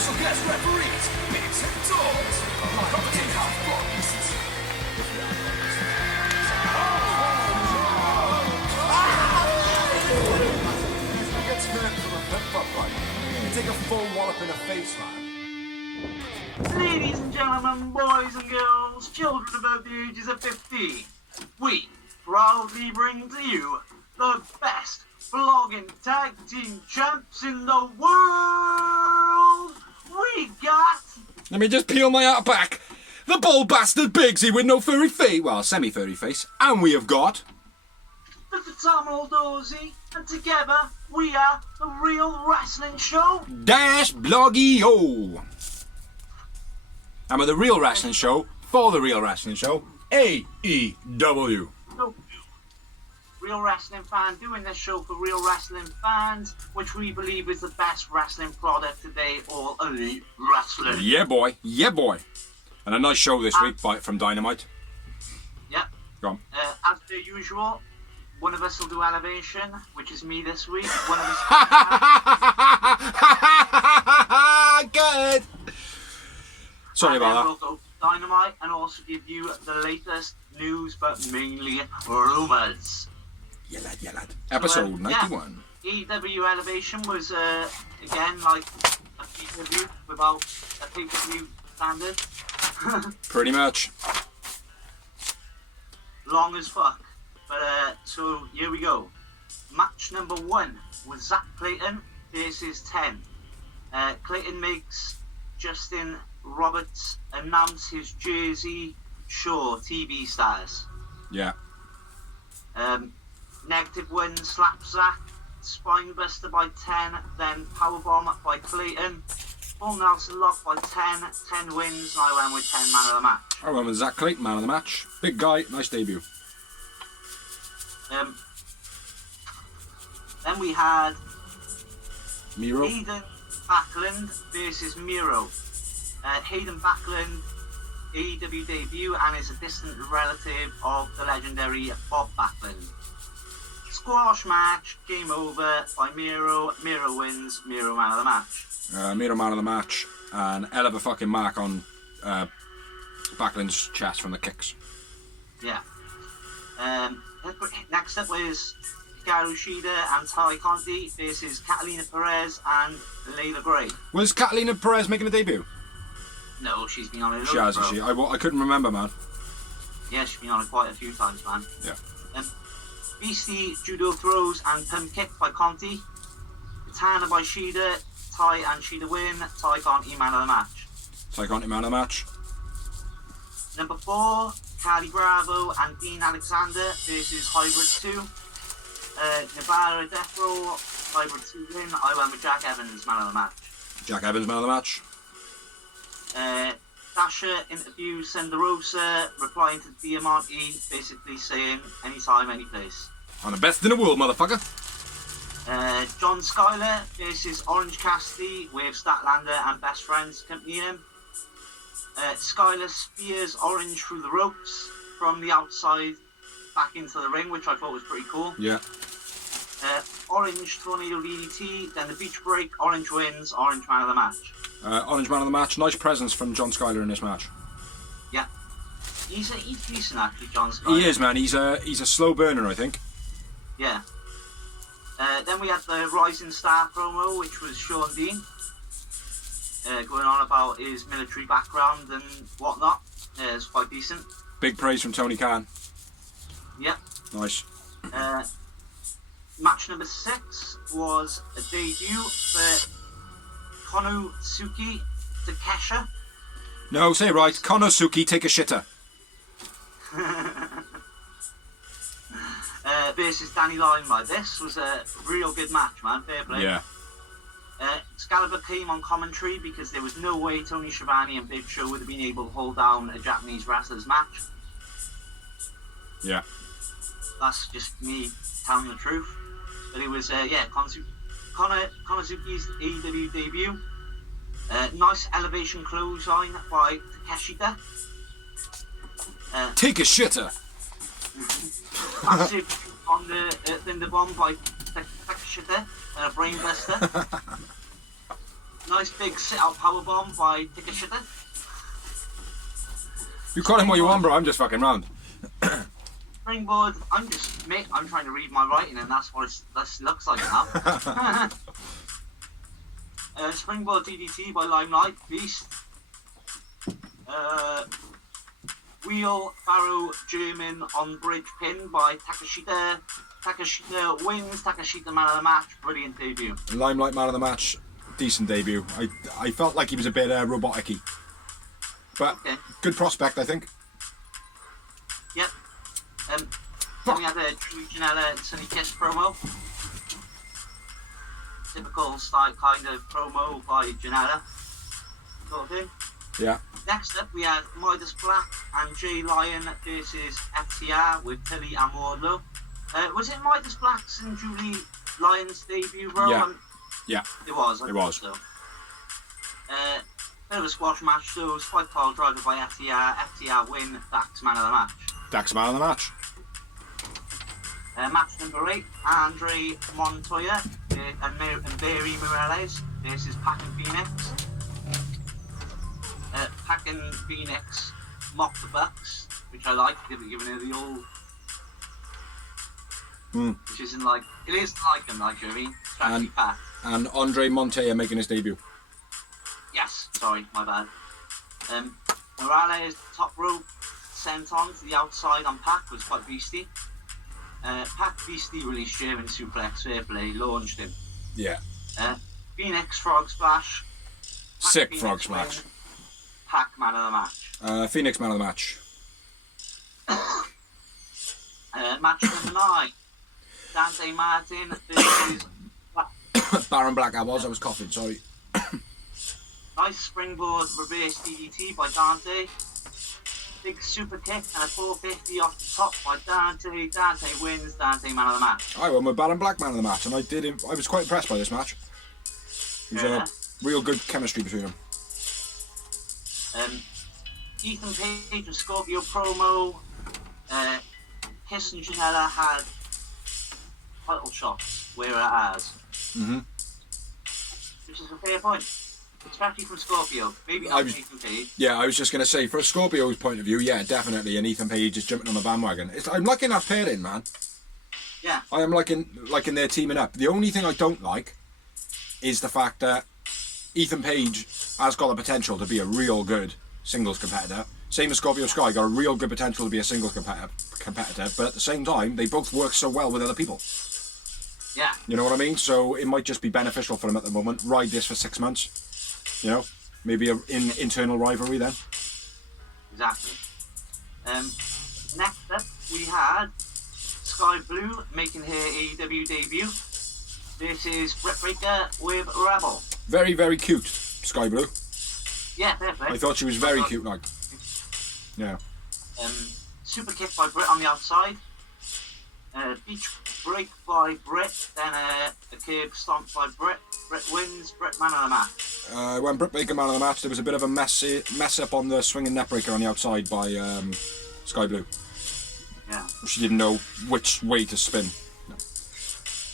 special guest referees, Bigs and Dogs, commenting half boxed. He gets hurt from a pep-up fight. You take a full wallop in the face, man. Ladies and gentlemen, boys and girls, children above the ages of 15, we proudly bring to you the best vlogging tag team champs in the world. We got... Let me just peel my hat back. The bull bastard Bigsy with no furry feet. Well, semi-furry face. And we have got... the phenomenal Dozy, and together we are the Real Wrestling Show. Dash Bloggy-O. And with the Real Wrestling Show, for the Real Wrestling Show, AEW. Real Wrestling Fan doing this show for real wrestling fans, which we believe is the best wrestling product today, all elite wrestling. Yeah, boy. Yeah, boy. And a nice show this week from Dynamite. Yeah. Go on. As per usual, one of us will do Elevation, which is me this week. One of us Good. Sorry about that. We'll go Dynamite and also give you the latest news, but mainly rumours. Yeah, lad. Episode 91. AEW Elevation was, again, like a pay-per-view without a pay-per-view standard. Pretty much. Long as fuck. But, so, here we go. Match number 1 was Zach Clayton versus 10. Clayton makes Justin Roberts announce his Jersey Shore TV status. Yeah. Negative win, slap Zach, spine buster by 10, then powerbomb by Clayton, full Nelson lock by 10, 10 wins, and I went with 10 man of the match. I went with Zach Clayton, man of the match. Big guy, nice debut. Then we had Miro. Hayden Backlund versus Miro. Hayden Backlund, AEW debut, and is a distant relative of the legendary Bob Backlund. Squash match, game over by Miro. Miro wins, Miro man of the match. Miro man of the match, and hell of a fucking mark on Backlund's chest from the kicks. Yeah. Next up was Hikaru Shida and Tai Conti versus Catalina Perez and Layla Gray. Was Catalina Perez making a debut? No, she's been on it. She has, she? I couldn't remember, man. Yeah, she's been on it quite a few times, man. Yeah. Beastie judo throws and pump kick by Conti. Katana by Shida. Tai and Shida win. Tai Conti man of the match. Tai Conti man of the match. Number 4, Cali Bravo and Dean Alexander versus Hybrid 2. Navarra Death Roll, Hybrid 2 win. I went with Jack Evans man of the match. Jack Evans man of the match. Dasha interviews Senderosa, replying to Diamante, basically saying anytime, any place. I'm the best in the world, motherfucker. John Schuyler versus Orange Cassidy with Statlander and best friends accompanying him. Schuyler spears Orange through the ropes from the outside back into the ring, which I thought was pretty cool. Yeah. Orange Tornado DDT, then the beach break, Orange wins, Orange man of the match. Orange man of the match. Nice presence from John Schuyler in this match. Yeah. He's decent actually, John Schuyler. He is, man. He's a slow burner, I think. Yeah. Then we had the Rising Star promo, which was Sean Dean, going on about his military background and whatnot. It's quite decent. Big praise from Tony Khan. Yeah. Nice. Match number 6 was a debut for Konosuke Takesha. No, say it right. Konosuke, take a shitter. Versus Danny Limelight. This was a real good match, man. Fair play. Yeah. Excalibur came on commentary because there was no way Tony Schiavone and Big Show would have been able to hold down a Japanese wrestler's match. Yeah. That's just me telling the truth. But it was, Konosuke's AEW debut. Nice elevation clothesline by Takeshita. Take a shitter. Massive on the Thunder Bomb by Takeshita and a brain buster. Nice big sit-out powerbomb by Takeshita. You call him what you want, bro. I'm just fucking round. Springboard, I'm trying to read my writing and that's what this looks like now. Springboard DDT by Limelight, Beast. Wheel Barrow German on bridge pin by Takeshita. Takeshita wins, Takeshita man of the match, brilliant debut. Limelight man of the match, decent debut. I felt like he was a bit robotic-y. But good prospect, I think. Yep. Then we had a True Janela Sunny Kiss promo. Typical style kind of promo by Janela. Sort of thing. Yeah. Next up we had Midas Black and Jay Lyon versus FTR with Tilly and Wardlow. Was it Midas Black's and Julie Lyon's debut, bro? Yeah. Yeah. It was. It was. So. Bit of a squash match, so spike pile driver by FTR. FTR win, Dax man of the match. Dax man of the match. Match number 8, Andre Montoya and Barry Morales versus Pac and Phoenix. Pac and Phoenix mock the Bucks, which I like, giving her the old... Which isn't like... It is like them, like, you know what I mean? Strategy Pac. And Andre Montoya making his debut. Yes, sorry, my bad. Morales, top rope, sent on to the outside on Pac, was quite beasty. Pac beasty released German suplex, fair play, launched him. Yeah. Phoenix frog splash. Sick Phoenix frog splash. win, Pac man of the match. Phoenix man of the match. Match number 9. Dante Martin versus Baron Black I was coughing, sorry. nice springboard reverse DDT by Dante. Big super kick and a 450 off the top by Dante. Dante wins, Dante man of the match. I won with Baron Black man of the match, and I was quite impressed by this match. It was a real good chemistry between them. Ethan Page and Scorpio promo. Kiss and Janela had title shots, whereas. Which is a fair point. Especially from Scorpio. Maybe not Ethan Page. Yeah, I was just going to say, from Scorpio's point of view, yeah, definitely, and Ethan Page is jumping on the bandwagon. I'm liking that pairing, man. Yeah. I am liking their teaming up. The only thing I don't like is the fact that Ethan Page has got the potential to be a real good singles competitor. Same as Scorpio Sky, got a real good potential to be a singles competitor, but at the same time, they both work so well with other people. Yeah. You know what I mean? So it might just be beneficial for them at the moment. Ride this for 6 months. You know? Maybe an internal rivalry then. Exactly. Next up, we had Sky Blue making her AEW debut. This is Britt Baker with Rebel. Very, very cute, Sky Blue. Yeah, fair play. I thought she was very cute, like. Yeah. Super kick by Britt on the outside. Beach break by Britt. Then a curb stomp by Britt. Britt wins. Britt man of the match. When Britt Baker man of the match, there was a bit of a mess up on the swinging neckbreaker on the outside by Sky Blue. Yeah. She didn't know which way to spin. No.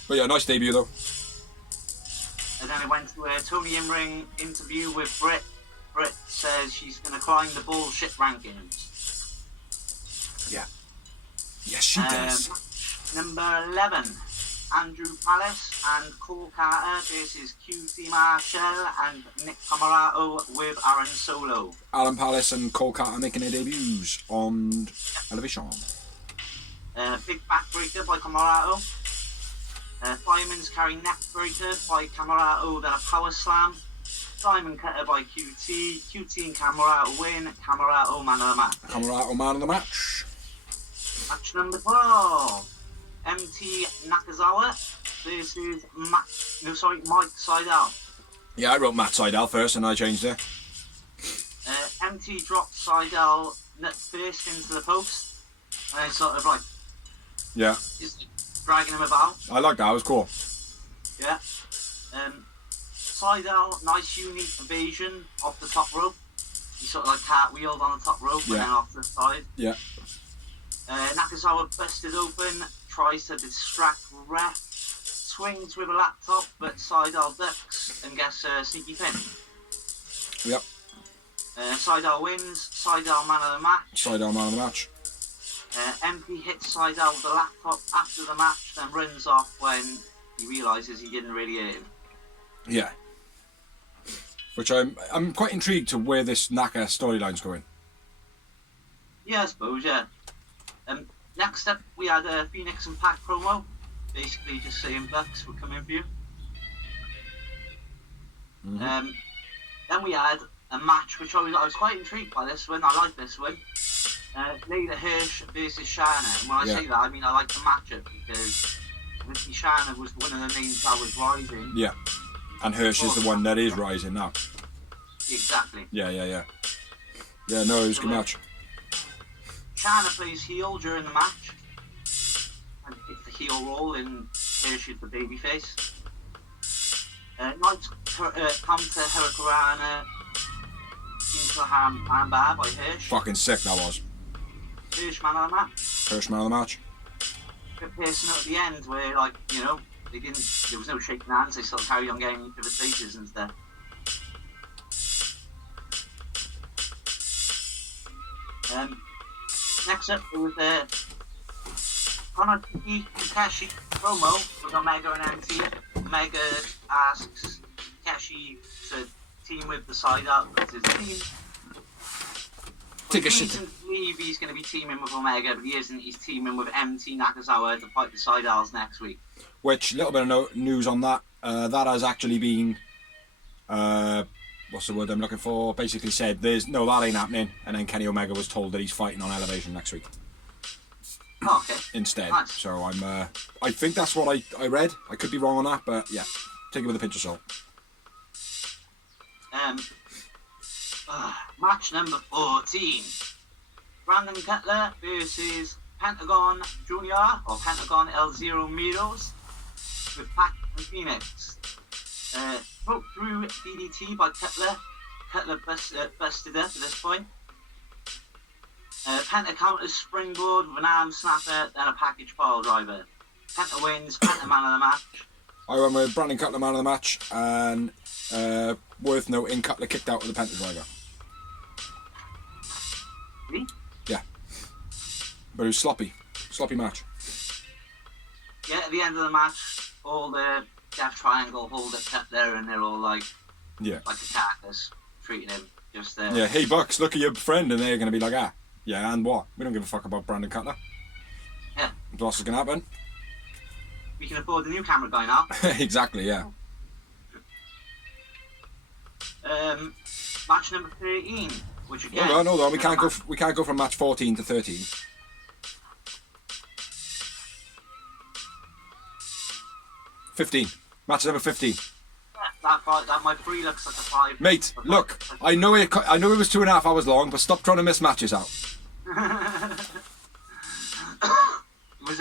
But yeah, nice debut though. And then it went to a Tony in-ring interview with Britt. Britt says she's going to climb the bullshit rankings. Yeah. Yes, she does. Number 11. Andrew Palace and Cole Carter versus QT Marshall and Nick Camarato with Aaron Solo. Alan Palace and Cole Carter making their debuts on Elevation. Big backbreaker by Camarato. Fireman's carry neckbreaker by Camarato, then a power slam. Diamond cutter by QT. QT and Camarato win. Camarato man of the match. Camarato man of the match. Match number 12. MT Nakazawa versus Mike Seidel. Yeah, I wrote Matt Seidel first and I changed it. MT dropped Seidel nut first into the post and then sort of like just dragging him about. I like that, it was cool. Yeah. Seidel, nice unique evasion off the top rope. He sort of like cartwheeled on the top rope and then off to the side. Yeah. Nakazawa busted open, tries to distract ref, swings with a laptop, but Seidel ducks and gets a sneaky pin. Yep. Seidel wins. Seidel man of the match. Seidel man of the match. MP hits Seidel with the laptop after the match, then runs off when he realises he didn't really hit him. Yeah. Which I'm quite intrigued to where this Naka storyline's going. Yeah, I suppose, yeah. Next up, we had a Phoenix and Pac promo. Basically just saying Bucks were coming for you. Mm-hmm. Then we had a match which I was quite intrigued by this one. I like this one. Layla Hirsch versus Shana. And when I say that, I mean I like the matchup because obviously Shana was one of the names that was rising. Yeah. And Hirsch is the one that is rising now. Exactly. Yeah. Yeah, no, it was a good match. Shana plays heel during the match. And it's the heel role in Hirsch is the babyface. Nice counter Hurricanrana into a handbar by Hirsch. Fucking sick that was. Hirsch man of the match. Hirsch man of the match. Bit personal at the end where, like, you know, there was no shaking hands, they sort of carried on getting each other's faces and stuff. Next up, there was a Konaki Takeshi promo with Omega and MT. Omega asks Takeshi to team with the side up as his team. Take a shit. He doesn't believe he's going to be teaming with Omega, but he isn't. He's teaming with MT Nakazawa to fight the Sidals next week. Which, little bit of news on that. That has actually been, what's the word I'm looking for? Basically said, that ain't happening. And then Kenny Omega was told that he's fighting on Elevation next week. Oh, okay. Instead. Nice. So I think that's what I read. I could be wrong on that, but yeah. Take it with a pinch of salt. Match number 14. Brandon Cutler versus Pentagon Jr. or Pentagon El Zero Miros with Pac and Phoenix. Broke through DDT by Cutler. Cutler busted up at this point. Penta counters springboard with an arm snapper, then a package pile driver. Penta wins, Penta man of the match. I went with Brandon Cutler man of the match, and worth noting, Cutler kicked out with the Penta driver. Really? Yeah. But it was sloppy match. Yeah, at the end of the match, all the Death Triangle hold at Cutler and they're all like a carcass, treating him just there. Yeah, hey Bucks, look at your friend, and they're going to be like, yeah, and what? We don't give a fuck about Brandon Cutler. Yeah. What's going to happen? We can afford the new camera guy now. Exactly, yeah. Match number 13, which again. Hold on. We can't go from match 14 to 13. Match number 15. That might free looks like a 5. Mate, look, I know it was 2.5 hours long, but stop trying to miss matches out. It was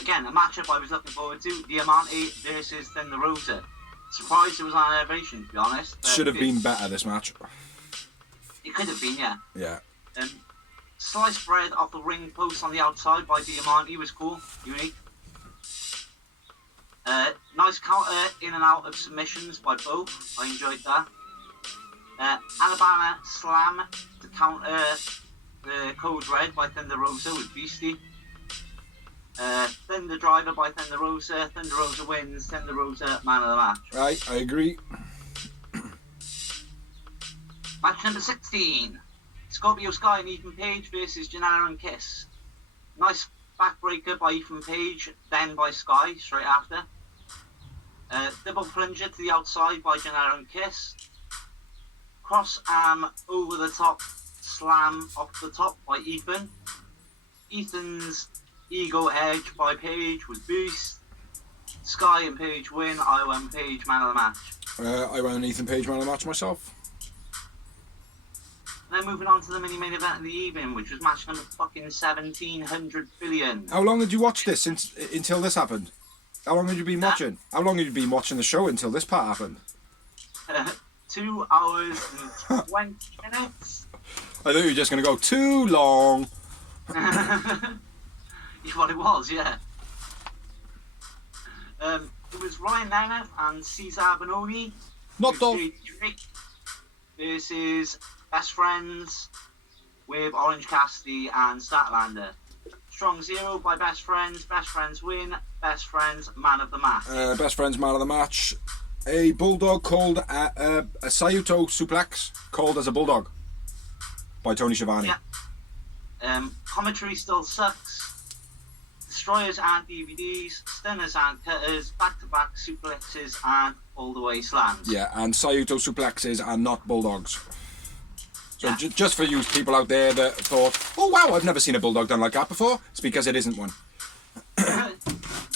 again a matchup I was looking forward to. Diamante versus Thunder Rosa. Surprised it was on Elevation, to be honest. Should have been better, this match. It could have been, yeah. Yeah. Sliced bread off the ring post on the outside by Diamante was cool, unique. Nice counter in and out of submissions by both. I enjoyed that. Alabama slam to counter the Code Red by Thunder Rosa was beastly. Thunder Driver by Thunder Rosa. Thunder Rosa wins. Thunder Rosa man of the match. Right, I agree. Match number 16. Scorpio Sky and Ethan Page versus Janela and Kiss. Nice backbreaker by Ethan Page, then by Sky straight after. Double plunger to the outside by Janela and Kiss. Cross arm over the top slam off the top by Ethan. Ethan's ego edge by Page was beast. Sky and Page win. I went Page man of the match. I went Ethan Page man of the match myself. And then moving on to the mini-main event of the evening, which was match number fucking 1700 billion. How long did you watch this until this happened? How long had you been watching? How long had you been watching the show until this part happened? 2 hours and 20 minutes. I thought you were just going to go too long. What it was, yeah. It was Ryan Nemeth and Cesar Bononi Not Dolph. versus Best Friends with Orange Cassidy and Statlander. Strong 0 by Best Friends. Best Friends win. Best Friends man of the match. Best Friends man of the match. A bulldog called a Sayuto suplex called as a bulldog by Tony Schiavone. Yeah. Commentary still sucks. Destroyers and DVDs, stunners and cutters, back-to-back suplexes and all-the-way slams. Yeah, and Sayuto suplexes are not bulldogs. So just for you people out there that thought, oh wow, I've never seen a bulldog done like that before, it's because it isn't one.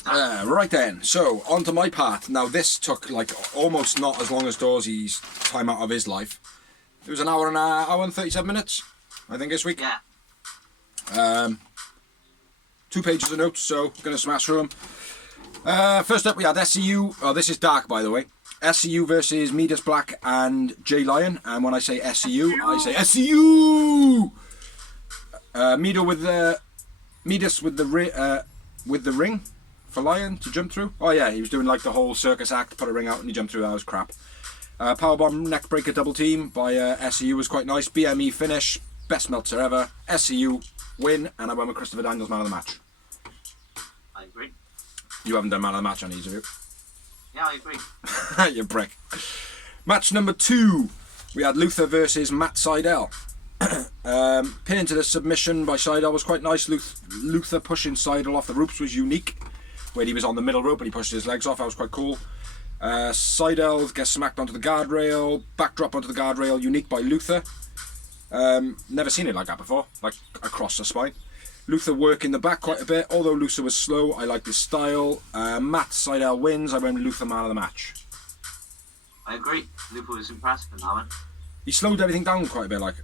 Right then, so on to my part. Now this took like almost not as long as Dawsey's time out of his life. It was an hour and 37 minutes, I think, this week. Yeah. 2 pages of notes, so I'm going to smash through them. First up we had SCU, oh this is dark by the way, SCU versus Midas Black and Jay Lyon, and when I say SCU, I say SCU! Midas with the ring for Lyon to jump through. Oh yeah, he was doing like the whole circus act, put a ring out and he jumped through, that was crap. Powerbomb neckbreaker double team by SCU was quite nice. BME finish, best Meltzer ever. SCU win, and I went with Christopher Daniels man of the match. I agree. You haven't done man of the match on these, have you? Yeah, I agree. You prick. Match number 2. We had Luther versus Matt Sydal. Pin into the submission by Sydal was quite nice. Luther pushing Sydal off the ropes was unique. When he was on the middle rope and he pushed his legs off, that was quite cool. Sydal gets smacked onto the guardrail. Backdrop onto the guardrail, unique by Luther. Never seen it like that before, like across the spine. Luther working the back quite a bit, although Luther was slow. I like his style. Matt Sydal wins. I went with Luther man of the match. I agree. Luther was impressive in that one. He slowed everything down quite a bit. Like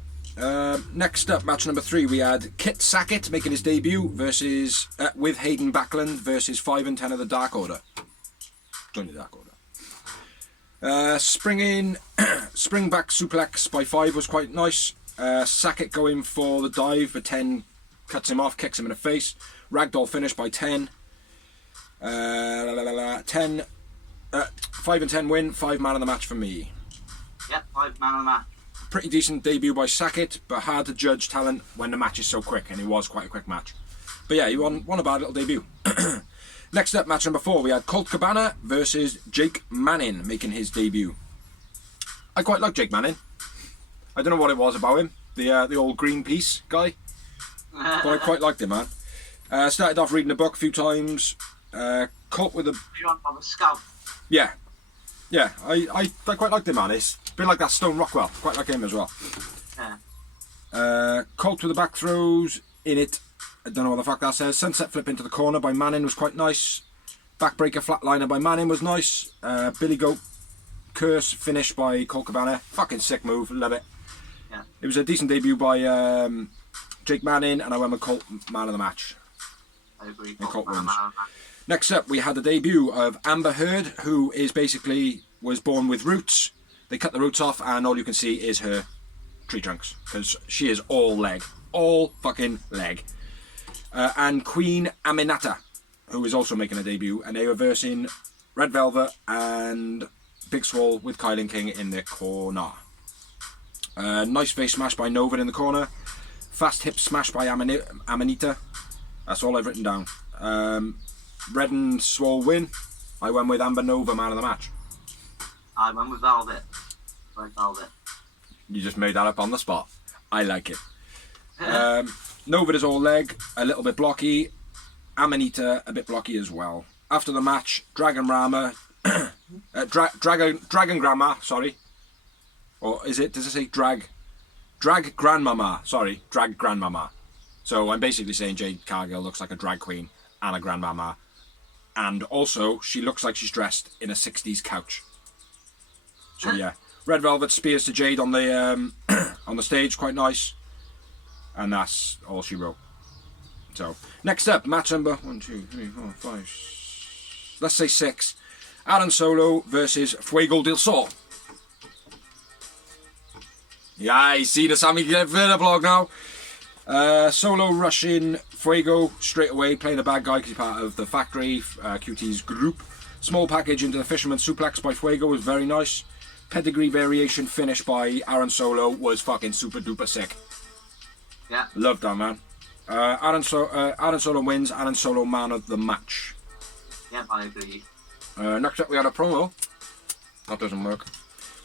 next up, match number 3, we had Kit Sackett making his debut versus with Hayden Backlund versus 5 and 10 of the Dark Order. Join the Dark Order. Spring back suplex by 5 was quite nice. Sackett going for the dive, but 10 cuts him off, kicks him in the face. Ragdoll finish by 10. 5 and 10 win, 5 man of the match for me. Yep, 5 man of the match. Pretty decent debut by Sackett, but hard to judge talent when the match is so quick, and it was quite a quick match. But yeah, he won a bad little debut. Next up, match number 4, we had Colt Cabana versus Jake Manning making his debut. I quite like Jake Manning. I don't know what it was about him, the old Greenpeace guy, but I quite liked him, man. Started off reading the book a few times. Colt with a... You're on the scout. Yeah, I quite liked him, man. It's a bit like that Stone Rockwell. Quite like him as well. Yeah. Colt with the back throws in it. I don't know what the fuck that says. Sunset flip into the corner by Manning was quite nice. Backbreaker flatliner by Manning was nice. Billy Goat curse finish by Colt Cabana. Fucking sick move. Love it. Yeah. It was a decent debut by Jake Manning, and I went with Colt man of the match. I agree. And Colt wins. Man of the match. Next up, we had the debut of Amber Heard, who is basically was born with roots. They cut the roots off, and all you can see is her tree trunks, because she is all leg, all fucking leg. And Queen Aminata, who is also making a debut, and they were versing Red Velvet and Big Swole with Kylan King in the corner. Nice face smash by Nova in the corner. Fast hip smash by Amanita. That's all I've written down. Red and Swole win. I went with Amber Nova man of the match. I went with Velvet. Like Velvet. You just made that up on the spot. I like it. Nova is all leg, a little bit blocky. Amanita a bit blocky as well. After the match, Dragon Grandma, sorry. Or is it, does it say drag grandmama, sorry, drag grandmama. So I'm basically saying Jade Cargill looks like a drag queen and a grandmama. And also, she looks like she's dressed in a 60s couch. So yeah, Red Velvet spears to Jade on the stage, quite nice. And that's all she wrote. So, next up, match number 1, 2, 3, 4, 5, let's say 6. Aaron Solo versus Fuego del Sol. Yeah, I see the Sammy Guevara blog now. Solo rushing Fuego straight away, playing the bad guy because he's part of the factory, QT's group. Small package into the Fisherman Suplex by Fuego was very nice. Pedigree variation finish by Aaron Solo was fucking super duper sick. Yeah. Loved that, man. Aaron Solo wins, Aaron Solo man of the match. Yep, I agree. Next up we had a promo. That doesn't work.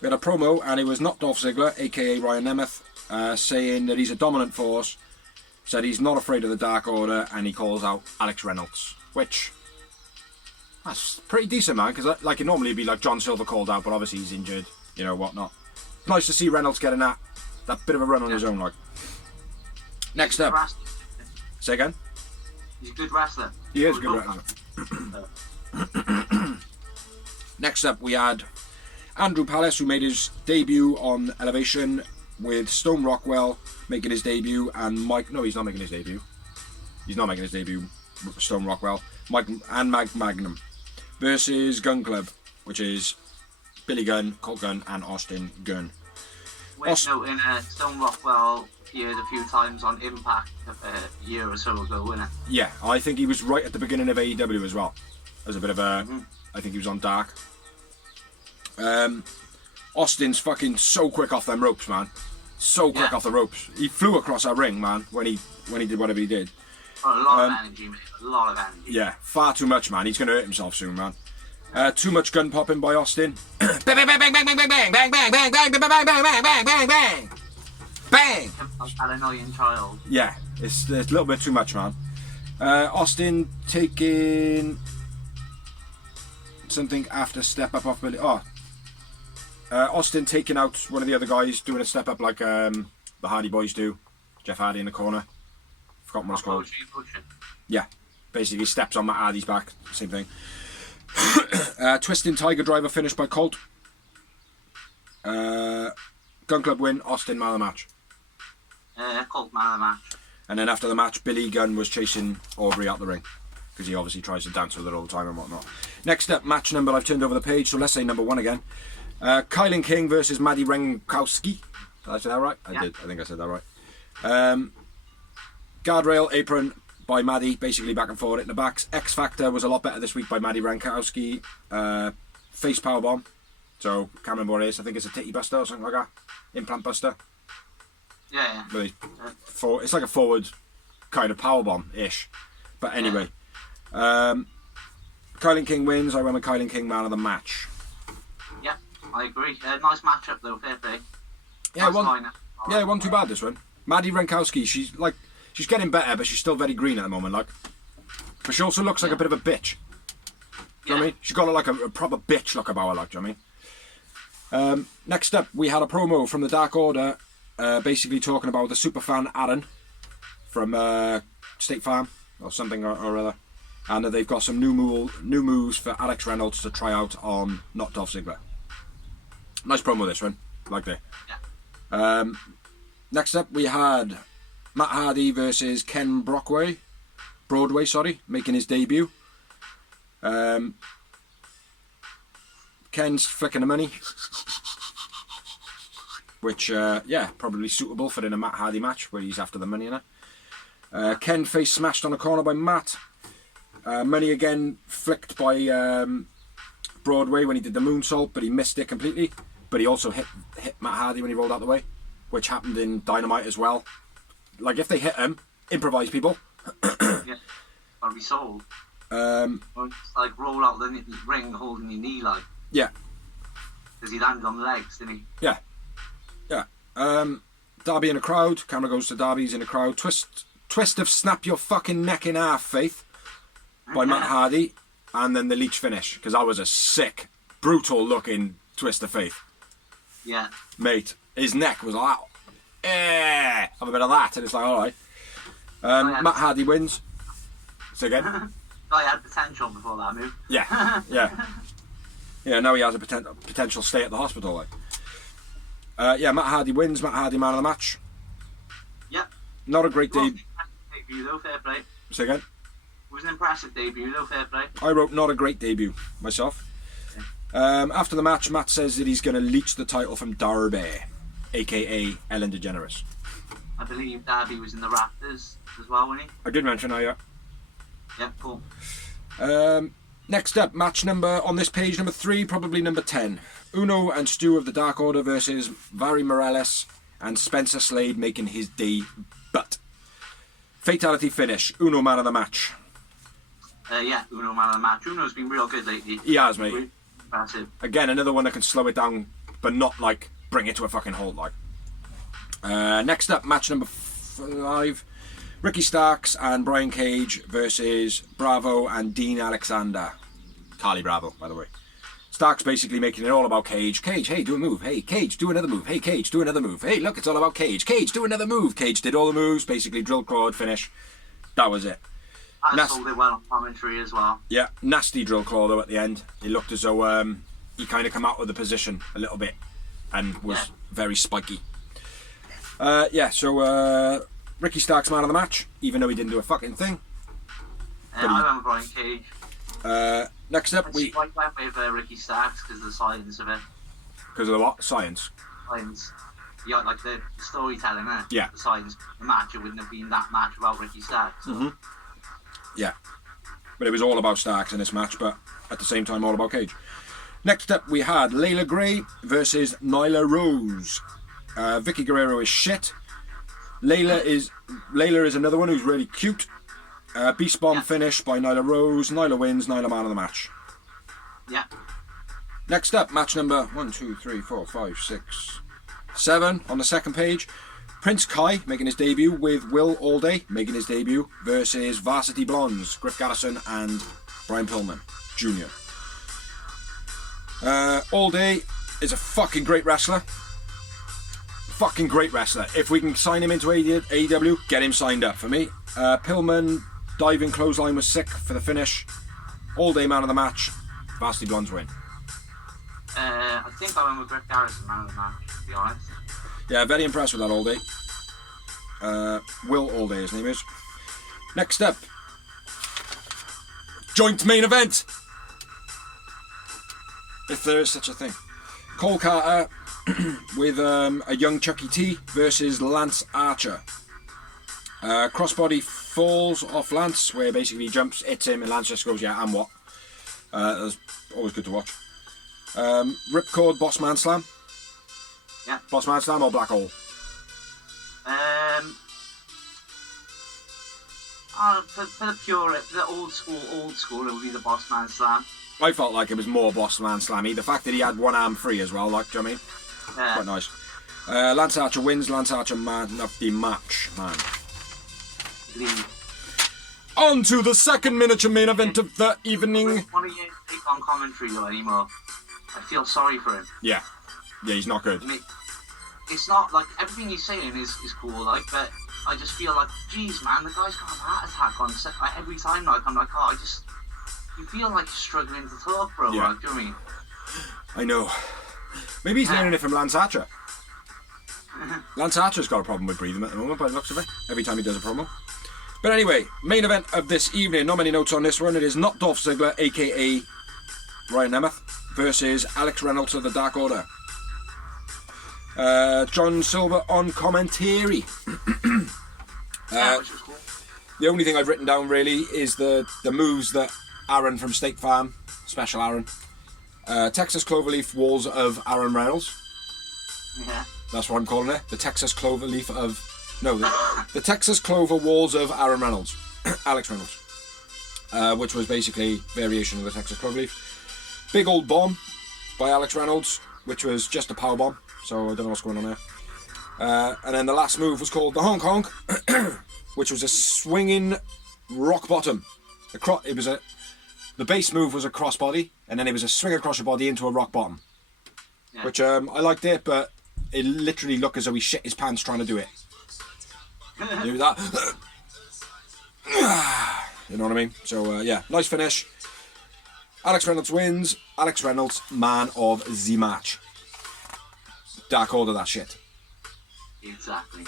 We had a promo and it was not Dolph Ziggler, aka Ryan Nemeth, saying that he's a dominant force, said he's not afraid of the Dark Order, and he calls out Alex Reynolds, which, that's pretty decent, man, because like it normally be like John Silver called out, but obviously he's injured, you know, whatnot. Nice to see Reynolds getting that bit of a run on his own, like. Next up. Say again? He's a good wrestler. He is a good wrestler. Next up, we had Andrew Palace, who made his debut on Elevation with Stone Rockwell making his debut, and Mike. No, he's not making his debut. He's not making his debut. Stone Rockwell, Mike and Magnum versus Gun Club, which is Billy Gunn, Colt Gunn, and Austin Gunn. Worth noting, Stone Rockwell appeared a few times on Impact a year or so ago, wasn't it? Yeah, I think he was right at the beginning of AEW as well. As a bit of a, I think he was on Dark. Austin's fucking so quick off them ropes, man. So quick off the ropes. He flew across our ring, man, when he did whatever he did. Oh, a lot of energy, mate. A lot of energy. Yeah, far too much, man. He's going to hurt himself soon, man. Too much gun popping by Austin. Bang, bang, bang, bang, bang, bang, bang, bang, bang, bang, bang, bang, bang, bang, bang, bang, bang, bang. Bang! An annoying child. Yeah, it's a little bit too much, man. Austin taking something after step up off Billy. Austin taking out one of the other guys, doing a step up like the Hardy Boys do. Jeff Hardy in the corner. Forgotten what it's called. Yeah, basically steps on Matt Hardy's back. Same thing. Twisting Tiger Driver finished by Colt. Gun Club win. Austin man of the match. Colt man of the match. And then after the match, Billy Gunn was chasing Aubrey out the ring because he obviously tries to dance with her all the time and whatnot. Next up, match number, I've turned over the page, so let's say number 1 again. Kylan King versus Maddie Renkowski. Did I say that right? I did. I think I said that right. Guardrail apron by Maddie, basically back and forward in the backs. X Factor was a lot better this week by Maddie Renkowski. Face powerbomb. So, can't remember what it is. I think it's a titty buster or something like that. Implant buster. Yeah. It's like a forward kind of powerbomb-ish. But anyway. Kylan King wins. I went with Kylan King man of the match. Yeah, I agree. Nice matchup though, fair play. Yeah, nice it wasn't too bad this one. Maddie Renkowski, she's getting better, but she's still very green at the moment, like. But she also looks like a bit of a bitch. Do you know what I mean? She's got like a proper bitch look about her, like, do you know what I mean? Next up, we had a promo from the Dark Order, basically talking about the superfan Aaron from State Farm or something or other, and they've got some new moves for Alex Reynolds to try out on not Dolph Ziggler. Nice promo this one, like that. Yeah. Next up, we had Matt Hardy versus Ken Broadway, making his debut. Ken's flicking the money, which, probably suitable for in a Matt Hardy match where he's after the money in it. Ken face smashed on a corner by Matt. Money again flicked by Broadway when he did the moonsault, but he missed it completely. But he also hit Matt Hardy when he rolled out the way, which happened in Dynamite as well. Like, if they hit him, improvise people. Yeah, gotta be sold. Or just, like, roll out the ring holding your knee, like. Yeah. Because he landed on the legs, didn't he? Yeah. Darby in the crowd. Camera goes to Darby's in the crowd. Twist of snap your fucking neck in half, Faith, by Matt Hardy. And then the leech finish, because that was a sick, brutal looking twist of Faith. Yeah. Mate, his neck was like, have a bit of that, and it's like, alright. Matt Hardy wins. Say again? Guy had potential before that move. Yeah. Yeah, now he has a potential stay at the hospital, like. Matt Hardy wins. Matt Hardy man of the match. Yep. Not a great debut though, fair play. Say again? It was an impressive debut though, fair play. I wrote not a great debut myself. After the match, Matt says that he's going to leech the title from Darby, aka Ellen DeGeneres. I believe Darby was in the Raptors as well, wasn't he? I did mention that, yeah. Yeah, cool. Next up, match number on this page, number 3, probably number 10. Uno and Stu of the Dark Order versus Vary Morales and Spencer Slade making his debut. Fatality finish. Uno man of the match. Yeah, Uno man of the match. Uno's been real good lately. He has, mate. Really impressive. Again, another one that can slow it down, but not like bring it to a fucking halt. Like. Next up, match number 5. Ricky Starks and Brian Cage versus Bravo and Dean Alexander. Carly Bravo, by the way. Starks basically making it all about Cage. Cage, hey, do a move. Hey, Cage, do another move. Hey, Cage, do another move. Hey, look, it's all about Cage. Cage, do another move. Cage did all the moves, basically drill clawed, finish. That was it. And sold it well on commentary as well. Yeah, nasty drill claw though at the end. It looked as though he kind of come out of the position a little bit and was very spiky. So Ricky Starks man of the match, even though he didn't do a fucking thing. I remember Brian Cage. Next up, I went with Ricky Starks because of the science of it. Because of the what? Science. Science. You got like the storytelling, eh? Yeah. The science. The match, it wouldn't have been that match without Ricky Starks. Mm-hmm. Yeah. But it was all about Starks in this match, but at the same time all about Cage. Next up, we had Layla Gray versus Nyla Rose. Vicky Guerrero is shit. Layla is another one who's really cute. Beast Bomb finish by Nyla Rose. Nyla wins. Nyla man of the match. Yeah. Next up, match number 1, 2, 3, 4, 5, 6, 7 on the second page. Prince Kai making his debut with Will Allday making his debut versus Varsity Blondes, Griff Garrison and Brian Pillman Jr. Allday is a fucking great wrestler. Fucking great wrestler. If we can sign him into AEW, get him signed up for me. Pillman diving clothesline was sick for the finish. Allday man of the match. Varsity Blondes win. I think I went with Griff Garrison man of the match, to be honest. Yeah, very impressed with that Allday. Will Allday, his name is. Next up, joint main event, if there is such a thing. Cole Carter with a young Chucky T versus Lance Archer. Crossbody falls off Lance, where basically he jumps, hits him, and Lance just goes, yeah, and what? That's always good to watch. Ripcord Bossman Slam. Yeah. Bossman Slam or Black Hole? For the pure, for the old school, it would be the Bossman Slam. I felt like it was more Bossman Slammy. The fact that he had one arm free as well, like, do you know what I mean? Quite nice. Lance Archer wins. Lance Archer man of the match, man. On to the second miniature main event of the evening. I don't want to take on commentary though anymore. I feel sorry for him. Yeah, he's not good. I mean, it's not like everything he's saying is cool, like, but I just feel like, geez, man, the guy's got a heart attack on set. Like, every time, like, I'm like, oh, you feel like you're struggling to talk, bro. Yeah. Like, do you know what I mean? I know. Maybe he's learning it from Lance Archer. Lance Archer's got a problem with breathing at the moment, by the looks of it. Every time he does a promo. But anyway, main event of this evening. Not many notes on this one. It is not Dolph Ziggler, aka Ryan Nemeth, versus Alex Reynolds of the Dark Order. John Silver on commentary. Which was cool. The only thing I've written down really is the moves that Aaron from State Farm, Special Aaron, Texas Cloverleaf Walls of Aaron Reynolds. Yeah. That's what I'm calling it. The Texas Cloverleaf of... No, the Texas Clover Walls of Aaron Reynolds. Alex Reynolds. Which was basically variation of the Texas Cloverleaf. Big Old Bomb by Alex Reynolds, which was just a power bomb. So I don't know what's going on there. And then the last move was called the Honk Honk, which was a swinging rock bottom. The base move was a crossbody, and then it was a swing across your body into a rock bottom. Yeah. Which I liked it, but it literally looked as though he shit his pants trying to do it. Do that. You know what I mean? So yeah, nice finish. Alex Reynolds wins. Alex Reynolds, man of the match. Dark Order that shit. Exactly.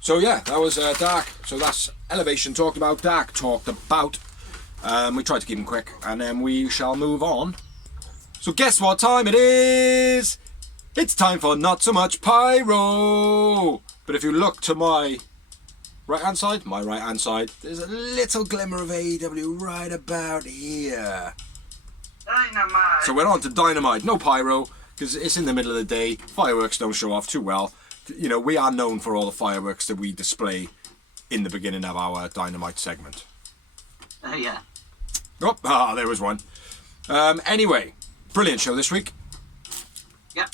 So yeah, that was Dark. So that's Elevation talked about, Dark talked about. We tried to keep them quick, and then we shall move on. So guess what time it is? It's time for Not So Much Pyro. But if you look to my right-hand side, there's a little glimmer of AEW right about here. Dynamite. So we're on to Dynamite. No pyro, because it's in the middle of the day. Fireworks don't show off too well. You know, we are known for all the fireworks that we display in the beginning of our Dynamite segment. Yeah. Oh, there was one. Anyway, brilliant show this week. Yeah.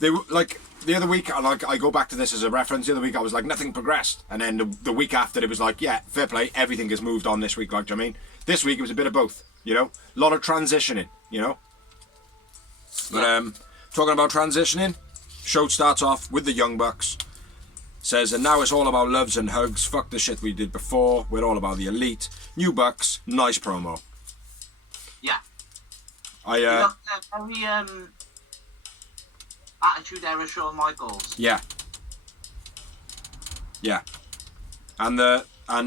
They were like the other week. I go back to this as a reference. The other week I was like nothing progressed, and then the week after it was like, yeah, fair play. Everything has moved on this week. Like, do you know what I mean? This week it was a bit of both. You know, a lot of transitioning. You know. But talking about transitioning, show starts off with the Young Bucks. Says, and now it's all about loves and hugs. Fuck the shit we did before. We're all about the elite. New Bucks. Nice promo. Yeah. I very Attitude Era Shawn Michaels. Yeah. Yeah. And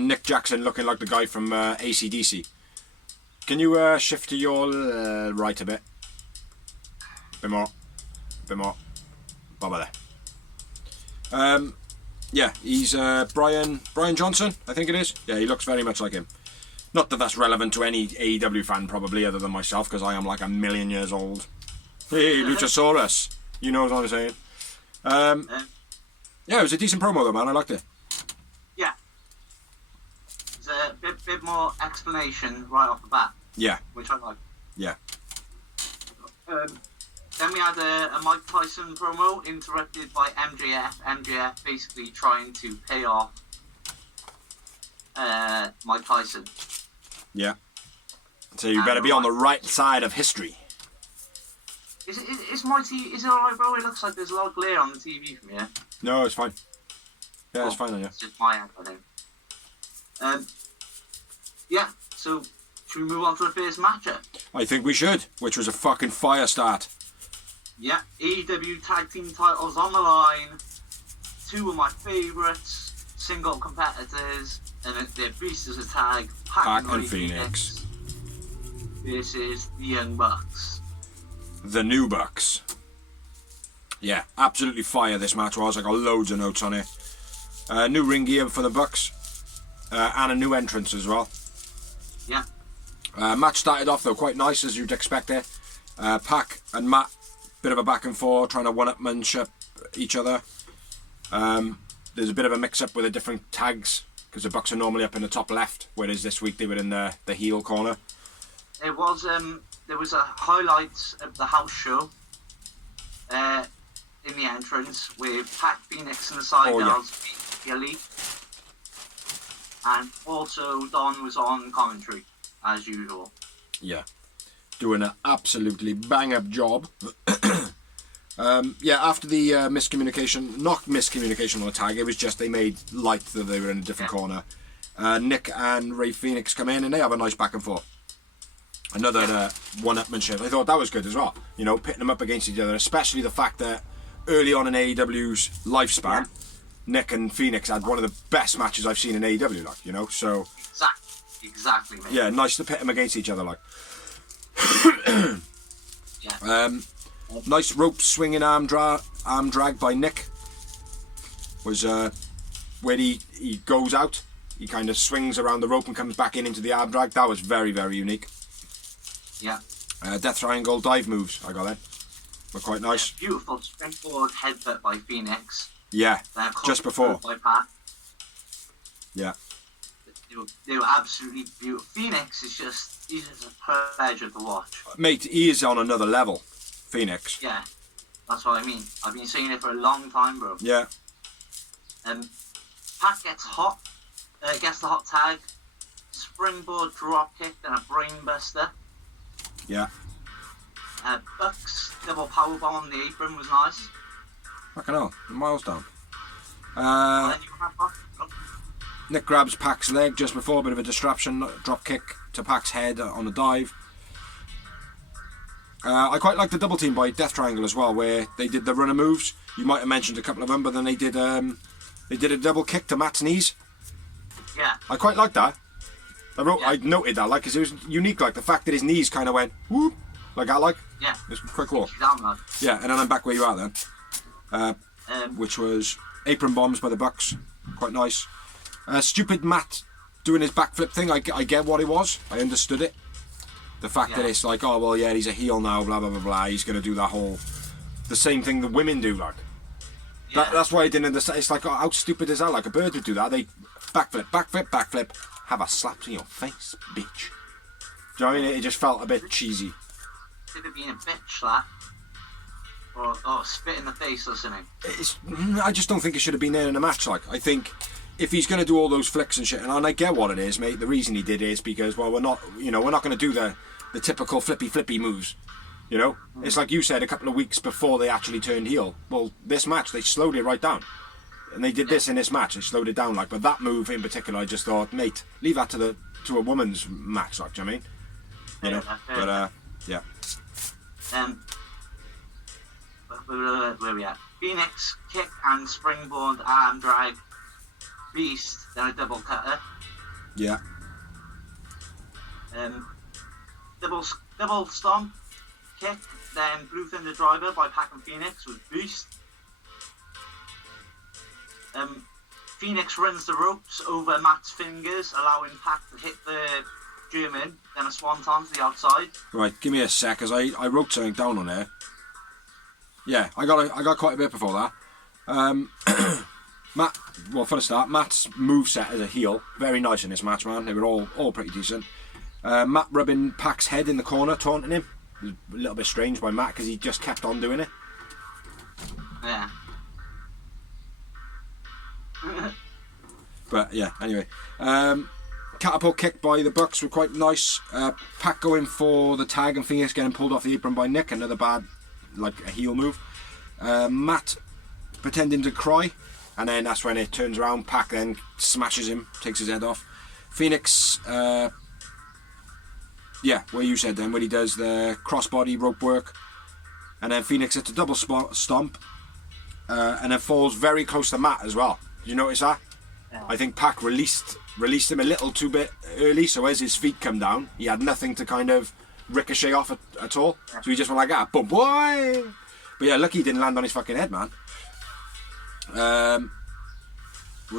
Nick Jackson looking like the guy from AC/DC. Can you shift to your right a bit? Bit more. Bobber there. Yeah, he's Brian Johnson, I think it is. Yeah, he looks very much like him. Not that that's relevant to any AEW fan probably, other than myself, because I am like a million years old. Hey, Luchasaurus. You know what I'm saying. Yeah, it was a decent promo though, man. I liked it. Yeah. There's a bit more explanation right off the bat. Yeah. Which I like. Yeah. Then we had a Mike Tyson promo interrupted by MJF. MJF basically trying to pay off Mike Tyson. Yeah. So you better be on the right side of history. Is it alright, bro? It looks like there's a lot of glare on the TV from here. No, it's fine. Yeah, it's fine then, yeah. It's just my end, I think. Yeah, so should we move on to the first matchup? I think we should, which was a fucking fire start. Yeah, AEW Tag Team titles on the line. Two of my favourites, single competitors, and they're beasts as a tag. Pac and Phoenix versus the Young Bucks. The New Bucks. Yeah, absolutely fire this match was. I got loads of notes on it. New ring gear for the Bucks. And a new entrance as well. Yeah. Match started off though quite nice as you'd expect it. Pac and Matt, bit of a back and forth, trying to one-upmanship each other. There's a bit of a mix-up with the different tags because the Bucks are normally up in the top left, whereas this week they were in the heel corner. It was there was a highlights of the house show in the entrance with Pac, Phoenix and the Side Girls beat the Elite, and also Don was on commentary as usual. Yeah, doing an absolutely bang-up job. Yeah, after the miscommunication, not miscommunication on the tag, it was just they made light that they were in a different corner. Nick and Ray Phoenix come in and they have a nice back and forth. Another one-upmanship. I thought that was good as well. You know, pitting them up against each other, especially the fact that early on in AEW's lifespan, Nick and Phoenix had one of the best matches I've seen in AEW, like, you know, so... Exactly, mate. Yeah, nice to pit them against each other, like. Yeah. Nice rope swinging arm drag by Nick. Was where he goes out, he kind of swings around the rope and comes back into the arm drag. That was very, very unique. Yeah. Death Triangle dive moves, I got that. Were quite nice. Beautiful springboard headbutt by Phoenix. Yeah, just before. By Pat. Yeah. They were absolutely beautiful. Phoenix is he's just a pleasure to watch. Mate, he is on another level, Phoenix. Yeah, that's what I mean. I've been saying it for a long time, bro. Yeah. Pat gets gets the hot tag, springboard drop kick, and a brainbuster. Yeah. Bucks double powerbomb on the apron was nice. Fucking hell, miles down. And then you crack off. Nick grabs Pac's leg just before, a bit of a distraction, drop kick to Pac's head on a dive. I quite like the double team by Death Triangle as well, where they did the runner moves. You might have mentioned a couple of them, but then they did a double kick to Matt's knees. Yeah. I quite like that. I noted that, like, because it was unique, like the fact that his knees kind of went whoop, like that, like. Yeah. It's quite cool. Down, yeah, and then I'm back where you are then. which was apron bombs by the Bucks. Quite nice. Stupid Matt doing his backflip thing. I get what it was. I understood it. The fact that it's like, oh, well, yeah, he's a heel now, blah, blah, blah, blah. He's going to do that whole... The same thing the women do, like. That's why I didn't understand. It's like, oh, how stupid is that? Like, a bird would do that. They backflip, backflip, backflip. Have a slap in your face, bitch. Do you know what I mean? It just felt a bit cheesy. Could have been a bitch, that. Or spit in the face or something. I just don't think it should have been there in a match. Like, I think if he's going to do all those flicks and shit, and I get what it is, mate. The reason he did it is because, well, we're not going to do the typical flippy moves. You know, it's like you said a couple of weeks before they actually turned heel. Well, this match they slowed it right down, and they did this in this match. They slowed it down, like. But that move in particular, I just thought, mate, leave that to a woman's match, like. Do you know what I mean? You know, but yeah. Where we at? Phoenix kick and springboard arm drag. Beast, then a double cutter. Yeah. Double stomp. Kick, then Blue Thunder Driver by Pac and Phoenix with Beast. Phoenix runs the ropes over Matt's fingers, allowing Pac to hit the German, then a swanton to the outside. Right, give me a sec, as I wrote something down on there. Yeah, I got quite a bit before that. Matt, well, for the start, Matt's moveset as a heel, very nice in this match, man. They were all pretty decent. Matt rubbing Pac's head in the corner, taunting him. It was a little bit strange by Matt because he just kept on doing it. Yeah. But yeah, anyway. Catapult kick by the Bucks were quite nice. Pac going for the tag and Phoenix getting pulled off the apron by Nick, another bad, like a heel move. Matt pretending to cry, and then that's when it turns around. Pac then smashes him, takes his head off. Phoenix, yeah, where you said then, when he does the crossbody rope work, and then Phoenix hits a double stomp, and then falls very close to Matt as well. Did you notice that? Yeah. I think Pac released him a little too bit early, so as his feet come down, he had nothing to kind of ricochet off at all. So he just went like that, boom, boy. But yeah, lucky he didn't land on his fucking head, man. Where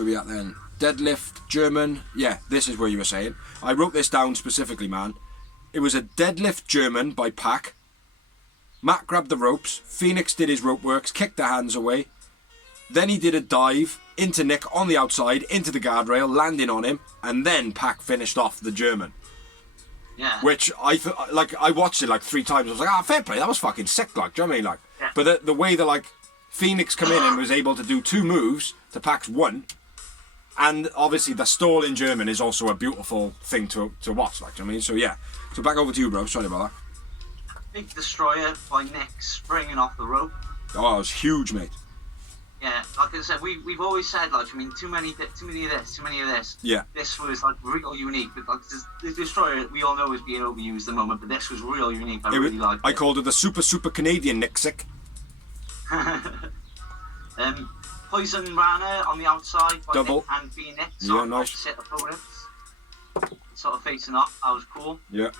are we at then? Deadlift German. Yeah, this is where you were saying. I wrote this down specifically, man. It was a deadlift German by Pac. Matt grabbed the ropes. Phoenix did his rope works, kicked the hands away. Then he did a dive into Nick on the outside, into the guardrail, landing on him, and then Pac finished off the German. Yeah. Which I watched it like 3 times. I was like, fair play, that was fucking sick, like, do you know what I mean? Like, yeah. But the way that like Phoenix come in and was able to do 2 moves to Pac's 1, and obviously the stall in German is also a beautiful thing to watch, like, do you know what I mean? So yeah. So back over to you, bro. Sorry about that. Big Destroyer by Nick springing off the rope. Oh, it was huge, mate. Yeah, like I said, we've always said, like, I mean, too many of this. Yeah. This was like real unique. But like the Destroyer, we all know is being overused at the moment, but this was real unique. I really liked it. I called it the super Canadian Nick Sick. Poison Rana on the outside by Double. Nick and Phoenix. Yeah, nice. Opposite opponents. Sort of facing up. That was cool. Yeah.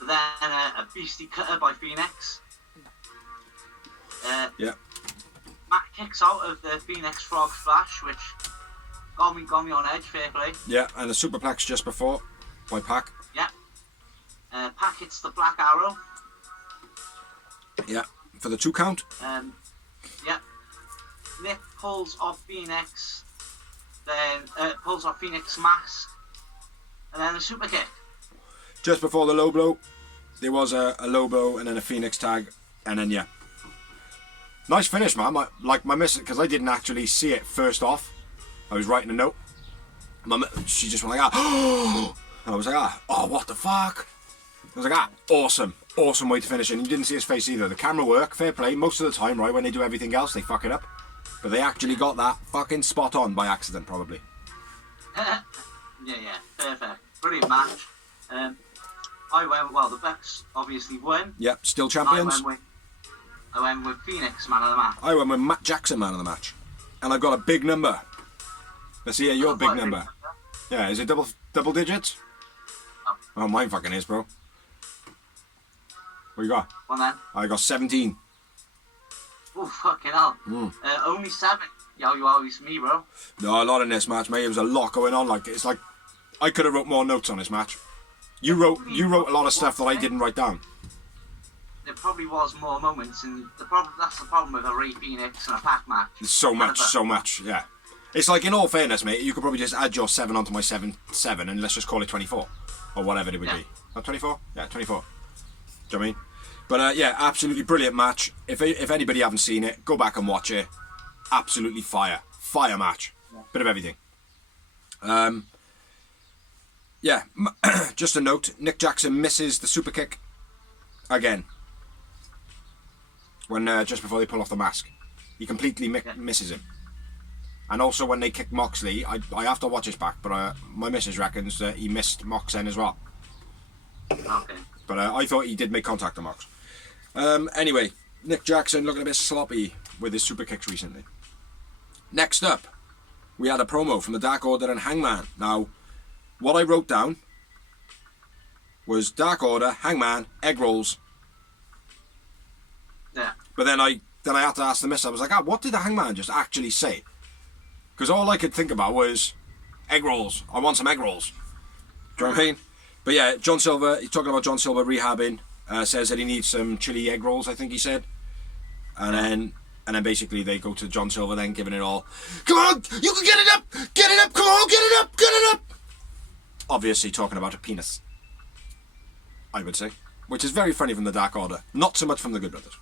Then a beastie cutter by Phoenix. Yeah. Matt kicks out of the Phoenix Frog Splash, which got me on edge, fair play. Yeah, and a superplex just before by Pac. Yeah. Pac hits the Black Arrow. Yeah, for the 2 count. Yeah. Nick pulls off Phoenix, then pulls off Phoenix mask, and then a super kick. Just before the low blow, there was a low blow and then a Phoenix tag, and then yeah. Nice finish, man. My missus, because I didn't actually see it first off. I was writing a note. She just went like, and I was like, oh, what the fuck? I was like, awesome way to finish it. And you didn't see his face either. The camera work, fair play. Most of the time, right, when they do everything else, they fuck it up. But they actually got that fucking spot on by accident, probably. yeah, perfect. Brilliant match. The Bucks obviously won. Yep, still champions. I went with Phoenix man of the match. I went with Matt Jackson man of the match. And I've got a big number. Let's see your big number. Yeah, is it double digits? Oh, mine fucking is, bro. What you got? One then. I got 17. Oh, fucking hell. Only 7. Yo, you always me, bro. No, a lot in this match, mate. There was a lot going on. Like, it's like I could have wrote more notes on this match. You wrote a lot of stuff that I didn't write down. There probably was more moments, and that's the problem with a Ray Phoenix and a Pac match. There's so much, yeah. It's like, in all fairness, mate, you could probably just add your 7 onto my 7, and let's just call it 24. Or whatever it would be. Not 24? Yeah, 24. Do you know what I mean? But, yeah, absolutely brilliant match. If anybody haven't seen it, go back and watch it. Absolutely fire. Fire match. Bit of everything. Yeah, just a note. Nick Jackson misses the super kick again. When just before they pull off the mask. He completely misses him. And also when they kick Moxley, I have to watch this back, but my missus reckons that he missed Mox then as well. Okay. But I thought he did make contact with Mox. Anyway, Nick Jackson looking a bit sloppy with his super kicks recently. Next up, we had a promo from the Dark Order and Hangman. Now, what I wrote down was Dark Order, Hangman, egg rolls. Yeah. But then I had to ask the miss. I was like, what did the Hangman just actually say? Because all I could think about was egg rolls. I want some egg rolls. Do you know what I mean? But yeah, John Silver, he's talking about John Silver rehabbing. Says that he needs some chili egg rolls, I think he said. And then basically they go to John Silver then giving it all. Come on, you can get it up, come on, get it up. Obviously talking about a penis, I would say, which is very funny from the Dark Order, not so much from the Good Brothers.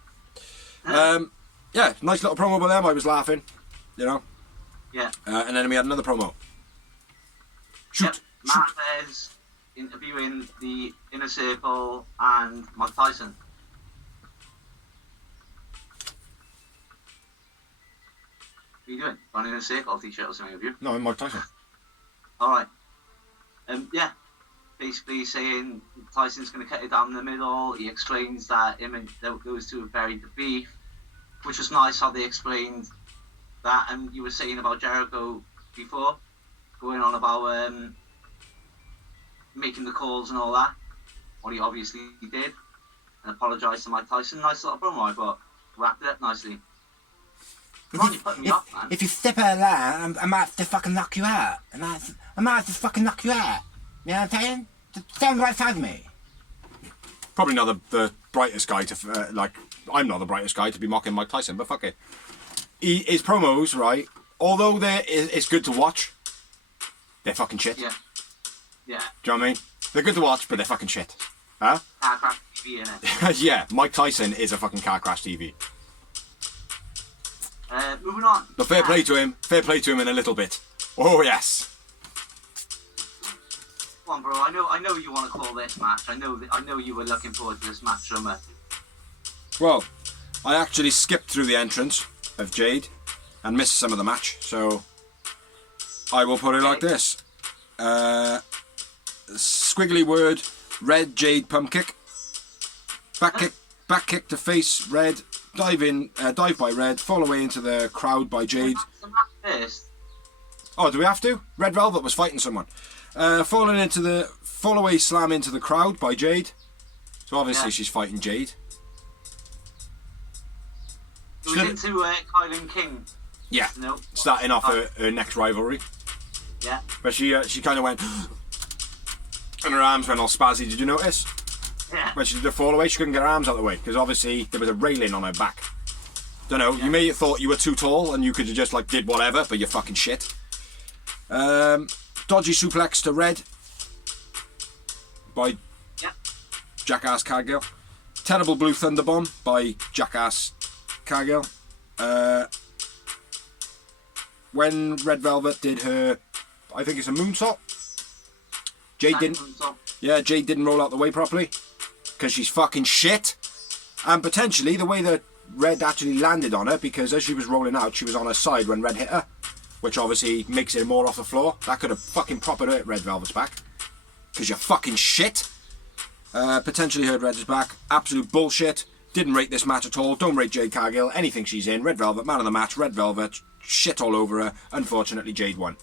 Yeah, nice little promo by them. I was laughing, you know. Yeah. And then we had another promo. Shoot. Marquez interviewing the Inner Circle and Mike Tyson. What are you doing? On Inner Circle t-shirt or something, have you? No, I'm Mike Tyson. Alright. Yeah. Basically saying Tyson's going to cut it down the middle. He explains that him and those two have buried the beef, which was nice how they explained that. And you were saying about Jericho before, going on about making the calls and all that. What he obviously did, and apologised to Mike Tyson. Nice little promo, I thought. Wrapped it up nicely. Come on, you're putting me up, man. If you step out of that, I might have to fucking knock you out. I might have to fucking knock you out. You know what I'm saying? Stand right side of me. Probably not the brightest guy to, I'm not the brightest guy to be mocking Mike Tyson, but fuck it. His promos, right, although it's good to watch, they're fucking shit. Yeah. Yeah. Do you know what I mean? They're good to watch, but they're fucking shit. Huh? Car crash TV, innit? Yeah, Mike Tyson is a fucking car crash TV. Moving on. But fair play to him in a little bit. Oh, yes. Come on, bro. I know you want to call this match. I know you were looking forward to this match so much. Well, I actually skipped through the entrance of Jade and missed some of the match, so I will put it like this. Squiggly word, red Jade pump kick. Back kick to face red. Dive by red. Fall away into the crowd by Jade. First. Oh, do we have to? Red Velvet was fighting someone. Fall away slam into the crowd by Jade. So obviously she's fighting Jade. It was into Kylan King. Yeah. No. Starting off her next rivalry. Yeah. But she kind of went, and her arms went all spazzy. Did you notice? Yeah. When she did the fall away, she couldn't get her arms out of the way because obviously there was a railing on her back. Don't know. You may have thought you were too tall and you could have just did whatever, but you're fucking shit. Dodgy suplex to Red by Jackass Cargill. Terrible Blue Thunder Bomb by Jackass Cargill. When Red Velvet did her, I think it's a moonsault. Jade didn't roll out the way properly because she's fucking shit. And potentially the way that Red actually landed on her, because as she was rolling out, she was on her side when Red hit her, which obviously makes it more off the floor. That could have fucking proper hurt Red Velvet's back because you're fucking shit. Potentially hurt Red's back. Absolute bullshit. Didn't rate this match at all. Don't rate Jade Cargill. Anything she's in. Red Velvet, man of the match. Red Velvet, shit all over her. Unfortunately, Jade won.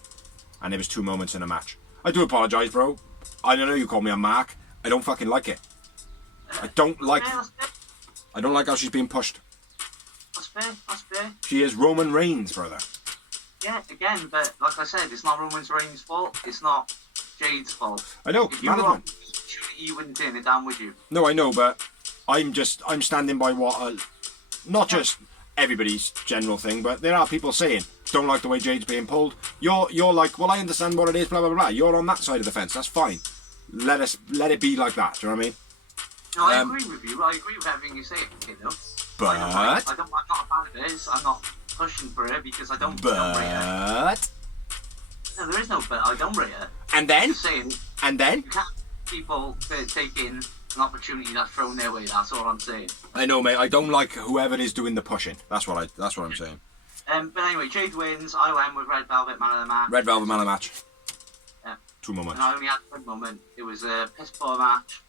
And there was 2 moments in a match. I do apologise, bro. I know you call me a mark. I don't fucking like it. I don't like how she's being pushed. That's fair. That's fair. She is Roman Reigns, brother. Yeah, again, but like I said, it's not Roman Reigns' fault. It's not Jade's fault. I know, If you were management. you wouldn't turn it down, would you? No, I know, but I'm standing by what, not just everybody's general thing, but there are people saying, don't like the way Jade's being pulled. You're like, well, I understand what it is, blah, blah, blah. You're on that side of the fence, that's fine. Let it be like that, do you know what I mean? No, I agree with you. I agree with everything you say, you know. But... I'm not a fan of this. I'm not pushing for it because I don't rate her. But... No, there is no but. I don't rate her. And then? I'm just saying, And then? you can't people taking an opportunity that's thrown their way. That's all I'm saying. I know, mate. I don't like whoever is doing the pushing. That's what I'm saying. But anyway, Jade wins. I went with Red Velvet Man of the Match. Red Velvet Man of the Match. Yeah. 2 moments. And I only had one moment. It was a piss poor match.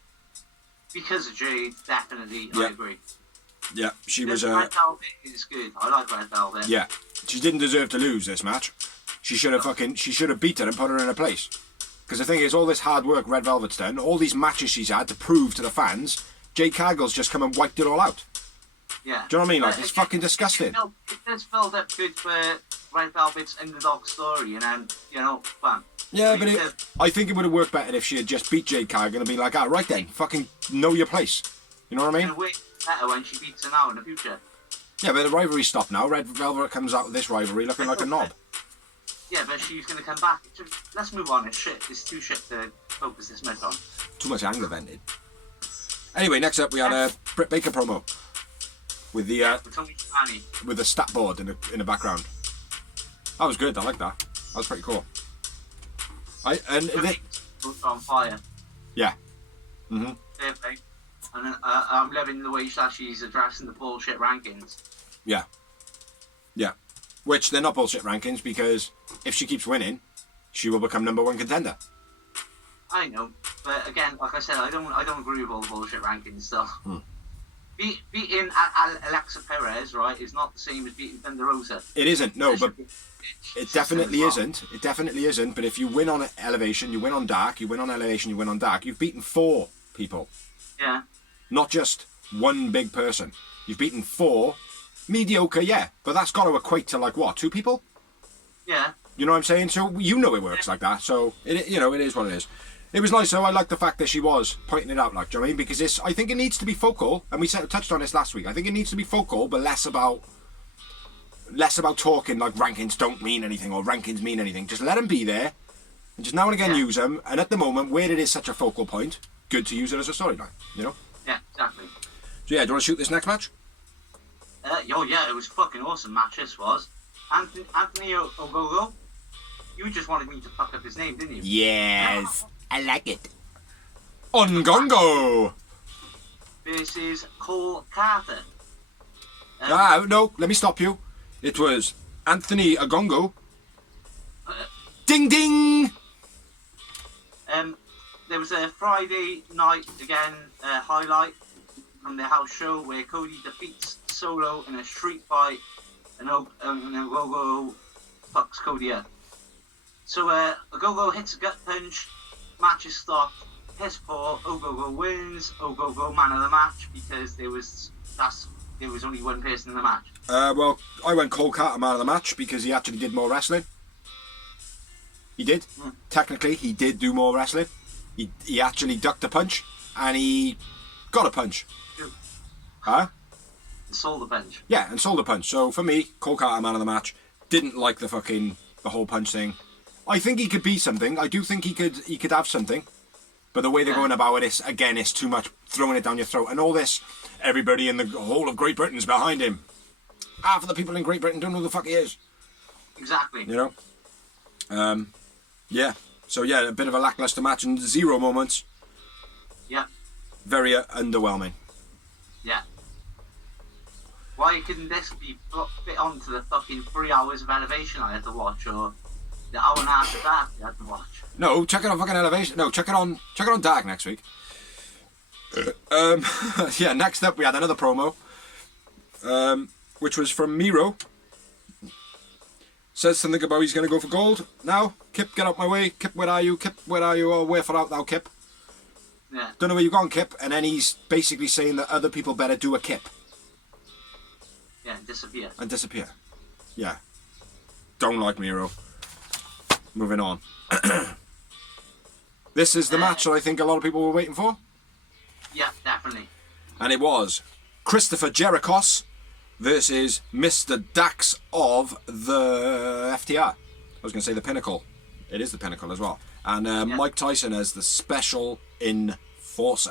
Because of Jade, definitely, Yeah. I agree. Yeah, she was. Red Velvet is good. I like Red Velvet. Yeah, she didn't deserve to lose this match. She should have beat her and put her in her place. Because the thing is, all this hard work Red Velvet's done, all these matches she's had to prove to the fans, Jade Cargill's just come and wiped it all out. Yeah. Do you know what I mean? Like, But it's again, fucking disgusting. You know, it does build up good for Red Velvet's underdog story, and then, you know, bam. Yeah, but I think it would have worked better if she had just beat Jade Cargill and been like, ah, right then, fucking know your place. You know what I mean? It's going to work better when she beats her now in the future. Yeah, but the rivalry's stopped now. Red Velvet comes out of this rivalry looking like a knob. Yeah, but she's going to come back. Let's move on. It's shit. It's too shit to focus this match on. Too much anger vented. Anyway, next up we had a Britt Baker promo with the With Tony Schiavone. with the stat board in the background. That was good. I like that. That was pretty cool. Both on fire. Yeah. Mhm. Fair play. And I'm loving the way that she's addressing the bullshit rankings. Yeah. Yeah. Which they're not bullshit rankings because if she keeps winning, she will become #1 contender. I know, but again, like I said, I don't agree with all the bullshit rankings stuff. Beating Alexa Perez, right, is not the same as beating Thunder Rosa. It isn't. No, but it definitely well. isn't. It definitely isn't. But if you win on Elevation, you win on Dark. You win on Elevation, you win on Dark. You've beaten 4 people, Yeah. not just one big person. You've beaten 4 mediocre, yeah, but that's got to equate to like what, 2 people? Yeah. You know what I'm saying? So you know it works like that. So it is what it is. It was nice though. I like the fact that she was pointing it out, like, do you know what I mean? Because I think it needs to be focal, and we touched on this last week. I think it needs to be focal, but less about talking like rankings don't mean anything or rankings mean anything. Just let them be there, and just now and again use them. And at the moment, where it is such a focal point, good to use it as a storyline. You know? Yeah, exactly. So yeah, do you want to shoot this next match? Yeah, it was a fucking awesome match. This was Anthony Ogogo. You just wanted me to fuck up his name, didn't you? Yes, I like it. Ongongo. Versus Cole Carter. No, let me stop you. It was Anthony Ogongo. Ding ding. There was a Friday night again highlight from the house show where Cody defeats Solo in a street fight, and Ogogo fucks Cody up. So Ogogo hits a gut punch, match is stopped, piss poor, Ogogo wins, Ogogo man of the match because there was only one person in the match. Well, I went Cole Carter man of the match because he actually did more wrestling. He did. Technically, he did do more wrestling. He actually ducked a punch and he got a punch. Huh? Sold the punch. Yeah, and sold a punch. So for me, Cole Carter man of the match. Didn't like the whole punch thing. I think he could be something. I do think he could have something. But the way they're going about it is, again, it's too much throwing it down your throat. And all this, everybody in the whole of Great Britain's behind him. Half of the people in Great Britain don't know who the fuck he is. Exactly. You know? Yeah. So yeah, a bit of a lackluster match and 0 moments. Yeah. Very underwhelming. Yeah. Why couldn't this be fit onto the fucking 3 hours of Elevation I had to watch, or the hour and a half of that I had to watch? No, check it on fucking Elevation. No, check it on Dark next week. Yeah, next up we had another promo, which was from Miro. Says something about he's going to go for gold. Now, Kip, get out my way. Kip, where are you? Kip, where are you? Oh, where for out thou, Kip? Yeah. Don't know where you've gone, Kip. And then he's basically saying that other people better do a Kip. Yeah, and disappear. And disappear. Yeah. Don't like Miro. Moving on. This is the match that I think a lot of people were waiting for. Yeah, definitely. And it was Christopher Jerichos versus Mr. Dax of the FTR. I was going to say the Pinnacle. It is the Pinnacle as well. And Mike Tyson as the Special Enforcer.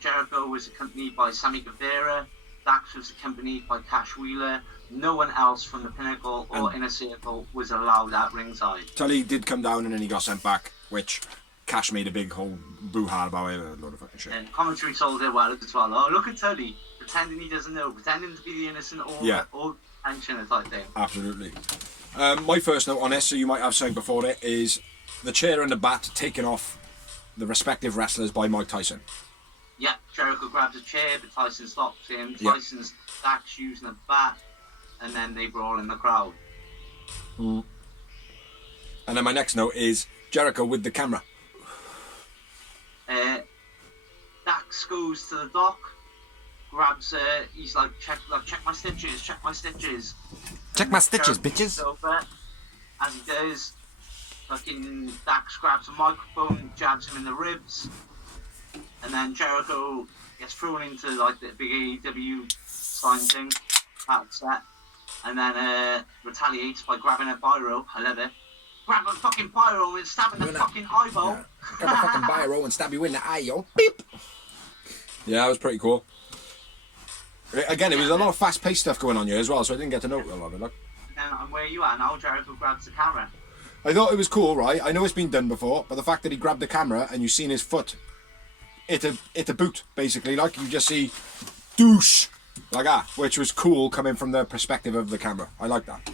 Jericho was accompanied by Sammy Guevara. Dax was accompanied by Cash Wheeler. No one else from the Pinnacle or Inner Circle was allowed at ringside. Tully did come down and then he got sent back, which Cash made a big whole boo-ha about it. A load of fucking shit. And commentary sold it well as well. Oh, look at Tully, pretending he doesn't know, pretending to be the innocent or pensioner type thing. Absolutely. My first note on this, so you might have something before it, is the chair and the bat taken off the respective wrestlers by Mike Tyson. Yeah, Jericho grabs a chair, but Tyson stops him. Yeah. Tyson's Dax using a bat, and then they brawl in the crowd. And then my next note is Jericho with the camera. Dax goes to the dock, grabs he's like check my stitches, check my stitches. Check my stitches, Jericho bitches. goes over. As he does, fucking Dax grabs a microphone, jabs him in the ribs, and then Jericho gets thrown into like the big AEW sign thing, upset, and then retaliates by grabbing a biro. I love it. Grab a fucking biro and stab in the fucking eyeball. Yeah. Grab a fucking biro and stab you in the eye, yo. Beep. Yeah, that was pretty cool. Again, it was a lot of fast-paced stuff going on here as well, so I didn't get to note a lot of it. Look. And where you are now, Jericho grabs the camera. I thought it was cool, right? I know it's been done before, but the fact that he grabbed the camera and you've seen his foot hit a boot, basically, like you just see douche like that, which was cool coming from the perspective of the camera. I like that.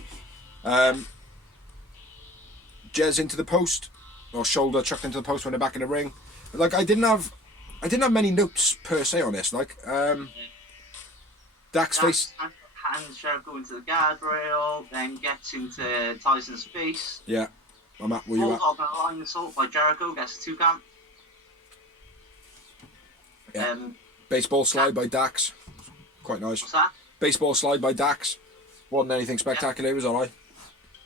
Jez into the post, or shoulder chucked into the post when they're back in the ring. Like I didn't have many notes per se on this. Like Dax face. Hands Jericho into the guardrail, then gets into Tyson's face. Yeah, I'm at where you at. Bulldog and a line assault by Jericho gets 2 count. Yeah. Baseball slide by Dax. Quite nice. What's that? Baseball slide by Dax. Wasn't anything spectacular, it was alright.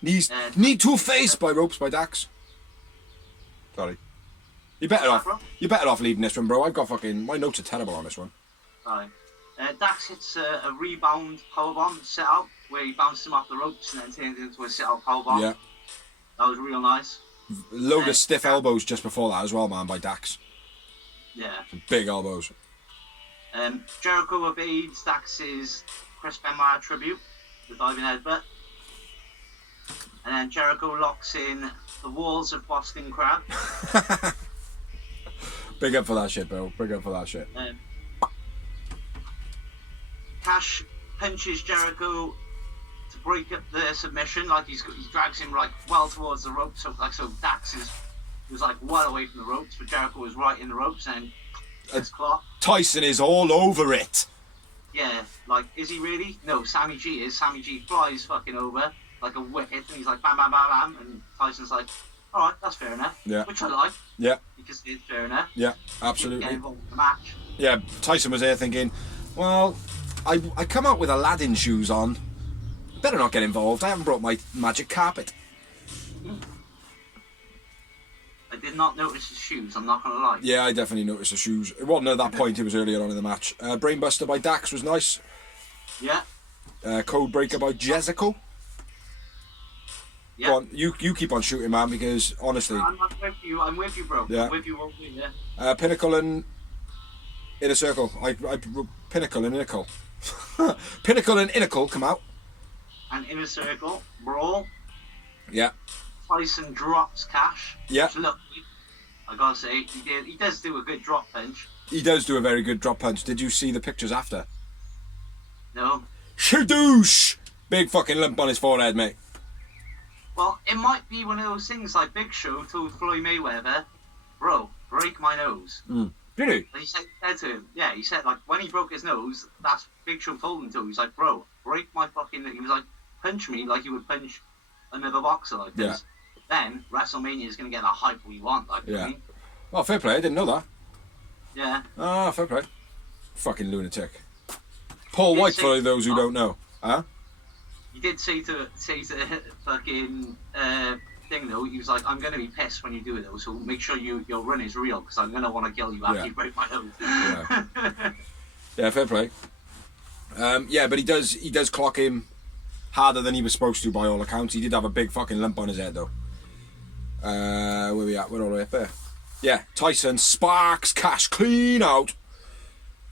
Knee to face by ropes by Dax. Sorry. You're better off leaving this one, bro. I've got fucking my notes are terrible on this one. Sorry. Dax hits a rebound powerbomb set out where he bounces him off the ropes and then turns it into a set out powerbomb. Yeah. That was real nice. Load of stiff elbows just before that as well, man, by Dax. Yeah. Some big elbows. Jericho evades Dax's Chris Benoit tribute, the diving headbutt. And then Jericho locks in the walls of Boston Crab. Big up for that shit, bro. Big up for that shit. Cash punches Jericho to break up the submission, like he drags him like well towards the rope, so Dax was like well away from the ropes, but Jericho was right in the ropes and his clock. Tyson is all over it. Yeah, like is he really? No, Sammy G is. Sammy G flies fucking over like a wicket, and he's like bam bam bam bam, and Tyson's like, all right, that's fair enough. Yeah. Which I like. Yeah. Because it's fair enough. Yeah, Get absolutely. involved in the match. Yeah, Tyson was there thinking, well, I come out with Aladdin shoes on. Better not get involved. I haven't brought my magic carpet. I did not notice his shoes, I'm not going to lie. Yeah, I definitely noticed the shoes. It wasn't at that point, it was earlier on in the match. Brainbuster by Dax was nice. Yeah. Codebreaker by Jessica. Yeah. Go on, you keep on shooting, man, because honestly... I'm with you, bro. Yeah. I'm with you, yeah. Pinnacle and Inner Circle. Pinnacle and Innacle. Pinnacle and Innacle come out. And Inner Circle, brawl. Yeah. Tyson drops Cash. Yeah. Which, look, I gotta say, he does do a good drop punch. He does do a very good drop punch. Did you see the pictures after? No. Shadoosh! Big fucking lump on his forehead, mate. Well, it might be one of those things like Big Show told Floyd Mayweather, bro, break my nose. Did he? He said to him, yeah, he said, like, when he broke his nose, that's Big Show told him to. He's like, bro, break my fucking... He was like, punch me like you would punch another boxer like this. Yeah. Then WrestleMania is going to get the hype we want, like, Yeah. I mean. Oh, fair play. I didn't know that. Yeah. Ah, fair play. Fucking lunatic. Paul White, for those who don't know. Huh? You did say to fucking thing though. He was like, "I'm gonna be pissed when you do it though, so make sure your run is real because I'm gonna want to kill you after you break my nose." Yeah, fair play. Yeah, but he does clock him harder than he was supposed to by all accounts. He did have a big fucking lump on his head though. Where we at? We're all the way up there. Yeah, TYSON sparks Cash clean out.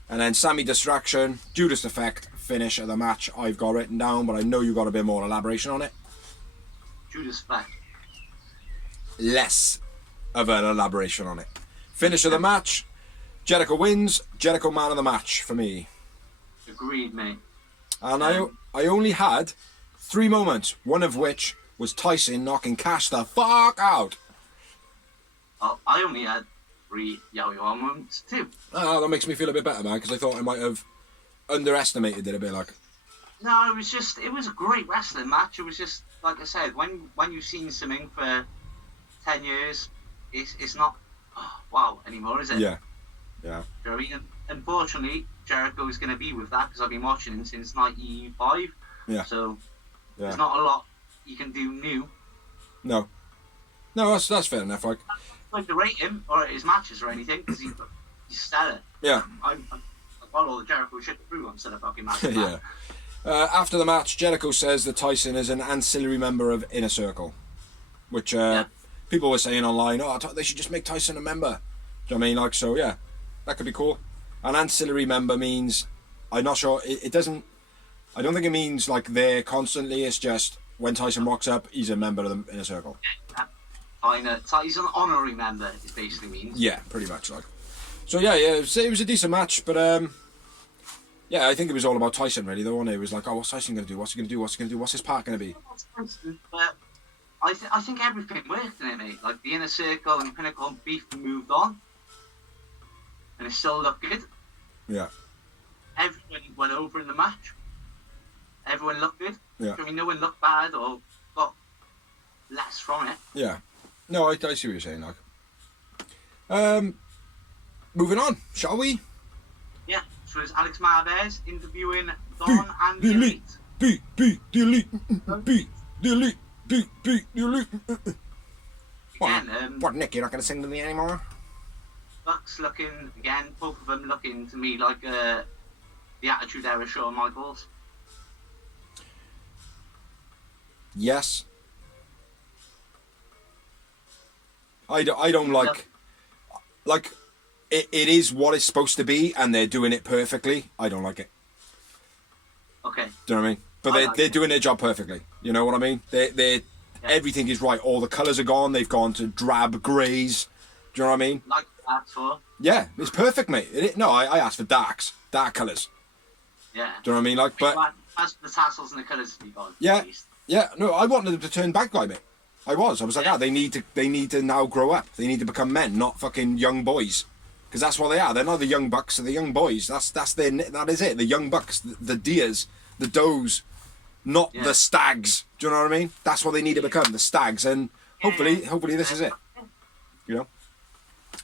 And then Sammy distraction, Judas effect, finish of the match. I've got written down, but I know you got a bit more elaboration on it. Judas effect. Less of an elaboration on it. Finish of the match. Jericho wins. Jericho man of the match for me. Agreed, mate. And I only had 3 moments, one of which was TYSON knocking Cash the fuck out. Oh, I only had 3 yo-yo moments too. Oh, that makes me feel a bit better, man, because I thought I might have underestimated it a bit. Like, no, it was a great wrestling match. It was just like I said, when you've seen something for 10 years, it's not wow anymore, is it? Yeah. Do you know what I mean? Unfortunately, Jericho is going to be with that because I've been watching him since '95. Yeah. So there's not a lot you can do new. No, that's fair enough. Like, Like to rate him or his matches or anything because he's stellar. Yeah. I've got all the Jericho shit through. I'm still a fucking match. Yeah. After the match, Jericho says that TYSON is an ancillary member of Inner Circle, which people were saying online, oh, they should just make TYSON a member. Do you know what I mean? Like, so yeah, that could be cool. An ancillary member means, I'm not sure, it doesn't, I don't think it means like there constantly, it's just when TYSON rocks up, he's a member of the Inner Circle. He's an honorary member, it basically means. Yeah, pretty much like. So yeah, it was a decent match, but yeah, I think it was all about TYSON really, though, wasn't it? It was like, oh, what's TYSON going to do? What's he going to do? What's he going to do? What's his part going to be? But I think everything worked in it, mate. Like the Inner Circle and Pinnacle and Beef moved on, and it still looked good. Yeah. Everyone went over in the match. Everyone looked good. Yeah. I mean, no one looked bad or got less from it. Yeah. No, I see what you're saying, like. Moving on, shall we? Yeah. So it's Alex Marvez interviewing Don and the Elite. Beat the Elite. Beat the Elite. Beat the Elite. Again, What, Nick, you're not going to sing to me anymore? Bucks looking, again, both of them looking to me like the Attitude Era Shawn Michaels. Yes. I don't like it is what it's supposed to be and they're doing it perfectly. I don't like it. Okay. Do you know what I mean? But they're doing their job perfectly. You know what I mean? They everything is right. All the colours are gone. They've gone to drab greys. Do you know what I mean? Like that for. Yeah, it's perfect, mate. I asked for dark colours. Yeah. Do you know what I mean? Like, but that's the tassels and the colours to be gone. yeah, yeah. No, I wanted them to turn bad guy, mate. I was like, they need to now grow up. They need to become men, not fucking young boys. Because that's what they are. They're not the young bucks, they're the young boys. That is it. The young bucks, the deers, the does, not the stags. Do you know what I mean? That's what they need to become, the stags. And hopefully this is it. You know?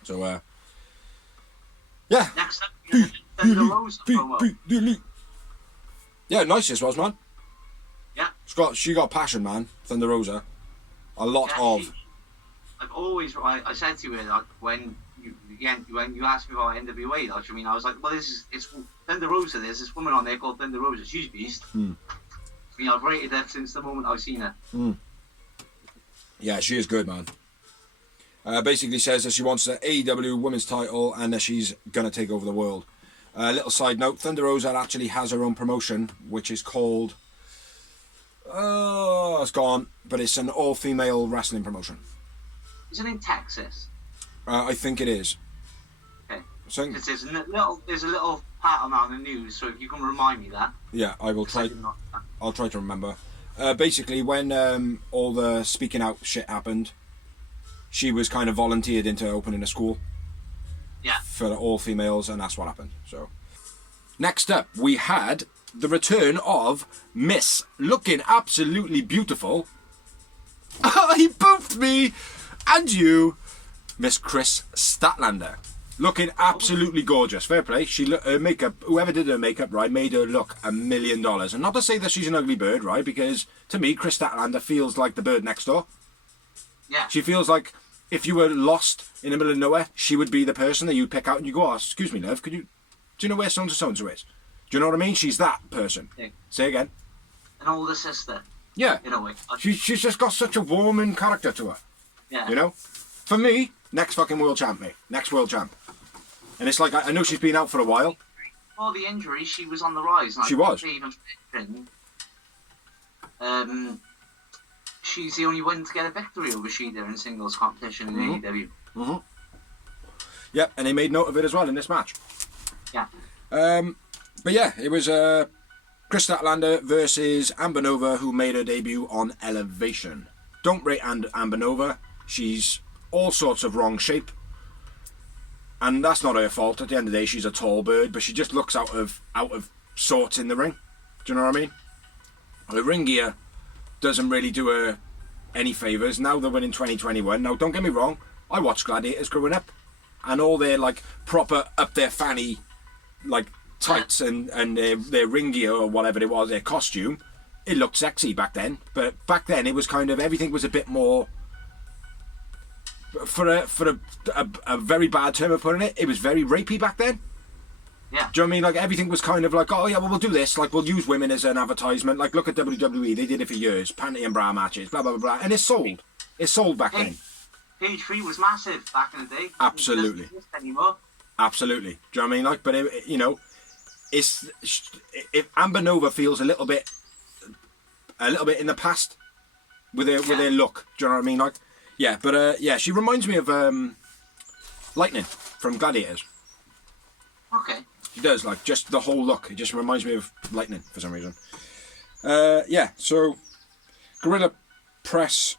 So, yeah. Next up, Thunder Rosa promo. Yeah, nice this was, man. Yeah. She got passion, man. Thunder Rosa. A lot of. I've always, I said to you, like, when you asked me about NWA, like, I mean, I was like, well, it's Thunder Rosa. There's this woman on there called Thunder Rosa. She's a beast. I mean, I've rated her since the moment I've seen her. Yeah, she is good, man. Basically says that she wants the AEW women's title and that she's gonna take over the world. Little side note: Thunder Rosa actually has her own promotion, which is called. Oh, it's gone, but it's an all-female wrestling promotion. Is it in Texas? I think it is. Okay. So, There's a little part on the news, so if you can remind me that. Yeah, I will try. I'll try to remember. Basically, when all the speaking out shit happened, she was kind of volunteered into opening a school. Yeah. For all females, and that's what happened. So, next up, we had the return of Miss looking absolutely beautiful. He booped me and you, Miss Chris Statlander. Looking absolutely gorgeous. Fair play. Her makeup, whoever did her makeup, right, made her look $1 million. And not to say that she's an ugly bird, right, because to me, Chris Statlander feels like the bird next door. Yeah. She feels like if you were lost in the middle of nowhere, she would be the person that you'd pick out and you go, oh, excuse me, love, do you know where so-and-so is? Do you know what I mean? She's that person. Yeah. Say again. An older sister. Yeah. In a way. She's just got such a warming character to her. Yeah. You know? For me, next fucking world champ, mate. Next world champ. And it's like, I know she's been out for a while. Before the injury, she was on the rise. And She was. Even she's the only one to get a victory over Shida in singles competition in AEW. Mm-hmm. Yep, and they made note of it as well in this match. Yeah. But yeah, it was Chris Statlander versus Amber Nova, who made her debut on Elevation. Don't rate Amber Nova. She's all sorts of wrong shape. And that's not her fault. At the end of the day, she's a tall bird, but she just looks out of sorts in the ring. Do you know what I mean? The ring gear doesn't really do her any favours. Now they're winning 2021. Now, don't get me wrong. I watched Gladiators growing up. And all their, like, proper up their fanny, like, tights and their ring gear or whatever it was, their costume, it looked sexy back then. But back then, it was kind of, everything was a bit more... For a very bad term of putting it, it was very rapey back then. Yeah. Do you know what I mean? Like, everything was kind of like, oh yeah, well, we'll do this. Like, we'll use women as an advertisement. Like, look at WWE. They did it for years. Panty and bra matches, blah, blah, blah, blah. And it sold. It sold back then. Page 3 was massive back in the day. Absolutely. It doesn't exist anymore. Absolutely. Do you know what I mean? Like, but, you know, if Amber Nova feels a little bit in the past with her look. Do you know what I mean? Like, yeah, but yeah, she reminds me of Lightning from Gladiators. Okay. She does, like, just the whole look. It just reminds me of Lightning for some reason. Yeah, so Gorilla Press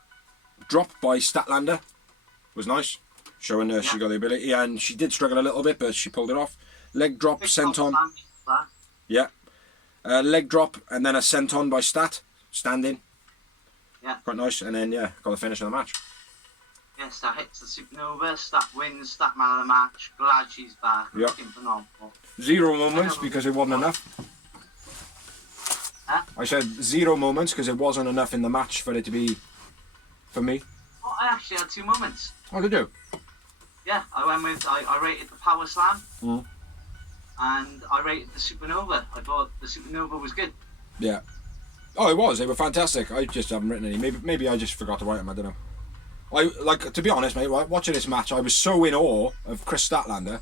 drop by Statlander was nice, showing her she got the ability, and she did struggle a little bit, but she pulled it off. Leg drop, senton. Yeah. Leg drop, and then a senton by standing. Yeah. Quite nice, and then, yeah, got the finish of the match. Yeah, Stat hits the Supernova, Stat wins, Stat man of the match. Glad she's back. Yep. Looking phenomenal. 0 moments because it wasn't enough. Huh? I said 0 moments because it wasn't enough in the match for it to be for me. Oh, I actually had 2 moments. What did you? Yeah, I rated the Power Slam. Mm. And I rated the Supernova. I thought the Supernova was good. Yeah. Oh, it was. They were fantastic. I just haven't written any. Maybe I just forgot to write them. I don't know. To be honest, mate, watching this match, I was so in awe of Chris Statlander.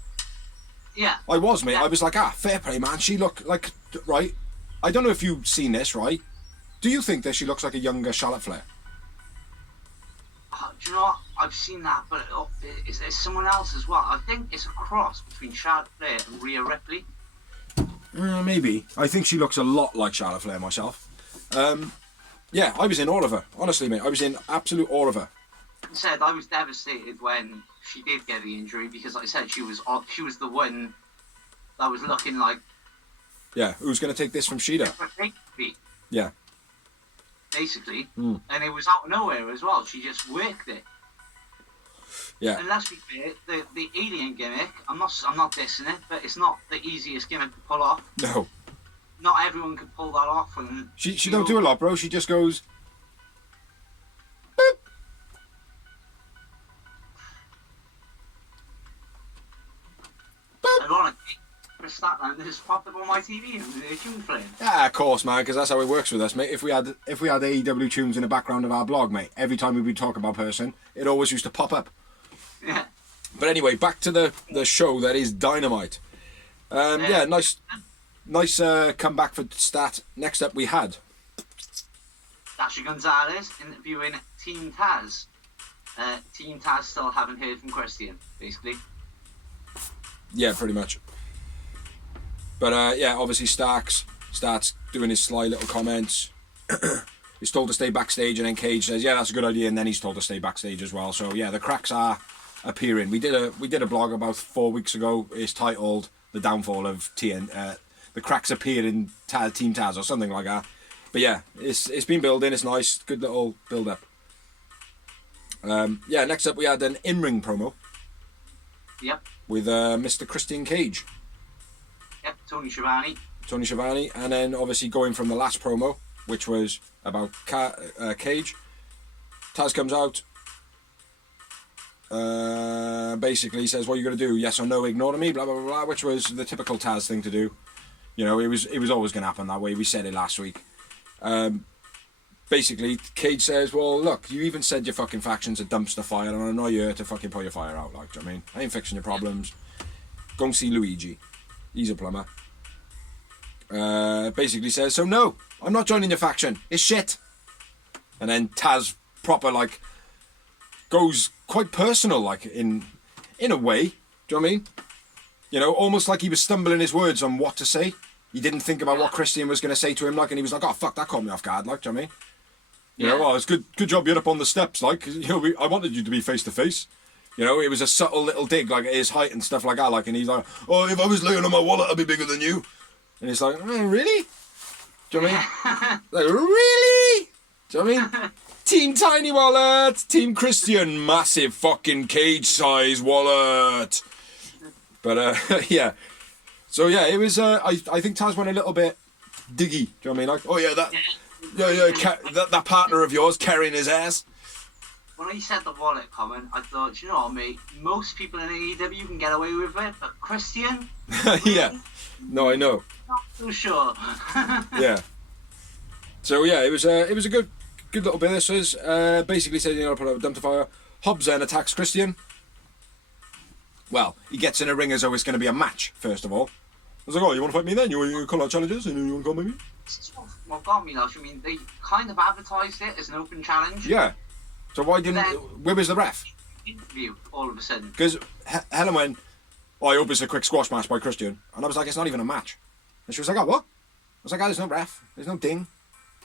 Yeah. I was, mate. Yeah. I was like, fair play, man. She looked like, right? I don't know if you've seen this, right? Do you think that she looks like a younger Charlotte Flair? Do you know what? I've seen that, but is there someone else as well? I think it's a cross between Charlotte Flair and Rhea Ripley. Maybe. I think she looks a lot like Charlotte Flair myself. Yeah, I was in awe of her. Honestly, mate, I was in absolute awe of her. Said I was devastated when she did get the injury because, like I said, she was the one that was looking like. Yeah, who's going to take this from Shida? Yeah. Basically, and it was out of nowhere as well. She just worked it. Yeah. And let's be fair, the alien gimmick. I'm not dissing it, but it's not the easiest gimmick to pull off. No. Not everyone can pull that off, and she don't do a lot, bro. She just goes. Boop. Ironically, Chris Statlander just popped up on my TV and the tune playing. Yeah, of course, man, because that's how it works with us, mate. If we had AEW tunes in the background of our blog, mate, every time we would talk about person, it always used to pop up. Yeah. But anyway, back to the show that is Dynamite. Yeah, nice comeback for Stat. Next up, we had Dasha Gonzalez interviewing Team Taz. Team Taz still haven't heard from Christian, basically. Yeah, pretty much. But yeah, obviously starts doing his sly little comments. He's told to stay backstage, and then Cage says, "Yeah, that's a good idea," and then he's told to stay backstage as well. So yeah, the cracks are appearing. We did a blog about 4 weeks ago. It's titled "The Downfall of TN." The cracks appear in Team Taz or something like that. But yeah, it's been building. It's nice, good little build up. Yeah, next up we had an in-ring promo. Yep. with Mr. Christian Cage. Yep, Tony Schiavone. And then obviously going from the last promo, which was about Cage, Taz comes out, basically says, what are you going to do, yes or no, ignore me, blah, blah, blah, blah, which was the typical Taz thing to do. You know, it was always going to happen that way. We said it last week. Basically, Cage says, well, look, you even said your fucking faction's a dumpster fire, and I'm not here to fucking put your fire out, like, do you know what I mean? I ain't fixing your problems. Go and see Luigi. He's a plumber. Basically says, so no, I'm not joining your faction. It's shit. And then Taz proper, like, goes quite personal, like, in a way. Do you know what I mean? You know, almost like he was stumbling his words on what to say. He didn't think about what Christian was going to say to him, like, and he was like, oh, fuck, that caught me off guard, like, do you know what I mean? You know, oh, it's good job you're up on the steps, like, 'cause, you know, I wanted you to be face to face. You know, it was a subtle little dig, like, at his height and stuff like that, like, and he's like, oh, if I was laying on my wallet, I'd be bigger than you. And it's like, oh, really? Do you know what I mean? Like, really? Do you know what I mean? Team Tiny Wallet, Team Christian, massive fucking cage size wallet. But, yeah. So, yeah, it was, I think Taz went a little bit diggy. Do you know what I mean? Like, oh, yeah, that partner of yours carrying his ass. When I said the wallet comment, I thought, you know what, mate, most people in AEW can get away with it, but Christian? Yeah. No, I know. Not so sure. Yeah. So yeah, it was a good little bit. This was basically said, you know, put out a dumpster fire. Hobbs then attacks Christian. Well, he gets in a ring as though it's going to be a match. First of all, I was like, oh, you want to fight me then? You call out challenges and you want to call me? What got me, though, I mean, they kind of advertised it as an open challenge. Yeah. So why didn't? Where was the ref? Interview all of a sudden. Because Helen went, oh, I hope it's a quick squash match by Christian, and I was like, it's not even a match. And she was like, oh, what? I was like, oh, there's no ref, there's no ding.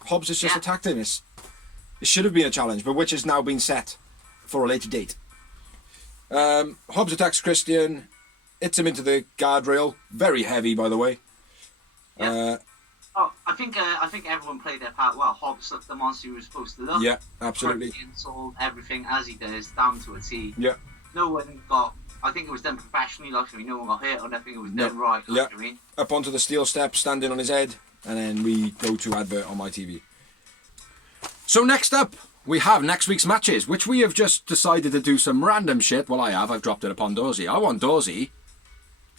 Hobbs has just attacked him. It should have been a challenge, but which has now been set for a later date. Hobbs attacks Christian, hits him into the guardrail, very heavy, by the way. Yeah. I think everyone played their part well. Hobbs looked the monster he was supposed to look. Yeah, absolutely. Christian sold everything as he does, down to a T. Yeah. No one got. I think it was done professionally. Like, I mean, no one got hit or nothing. It was done right. Like, yeah. I mean. Up onto the steel steps, standing on his head, and then we go to advert on my TV. So next up, we have next week's matches, which we have just decided to do some random shit. Well, I've dropped it upon Dorsey. I want Dorsey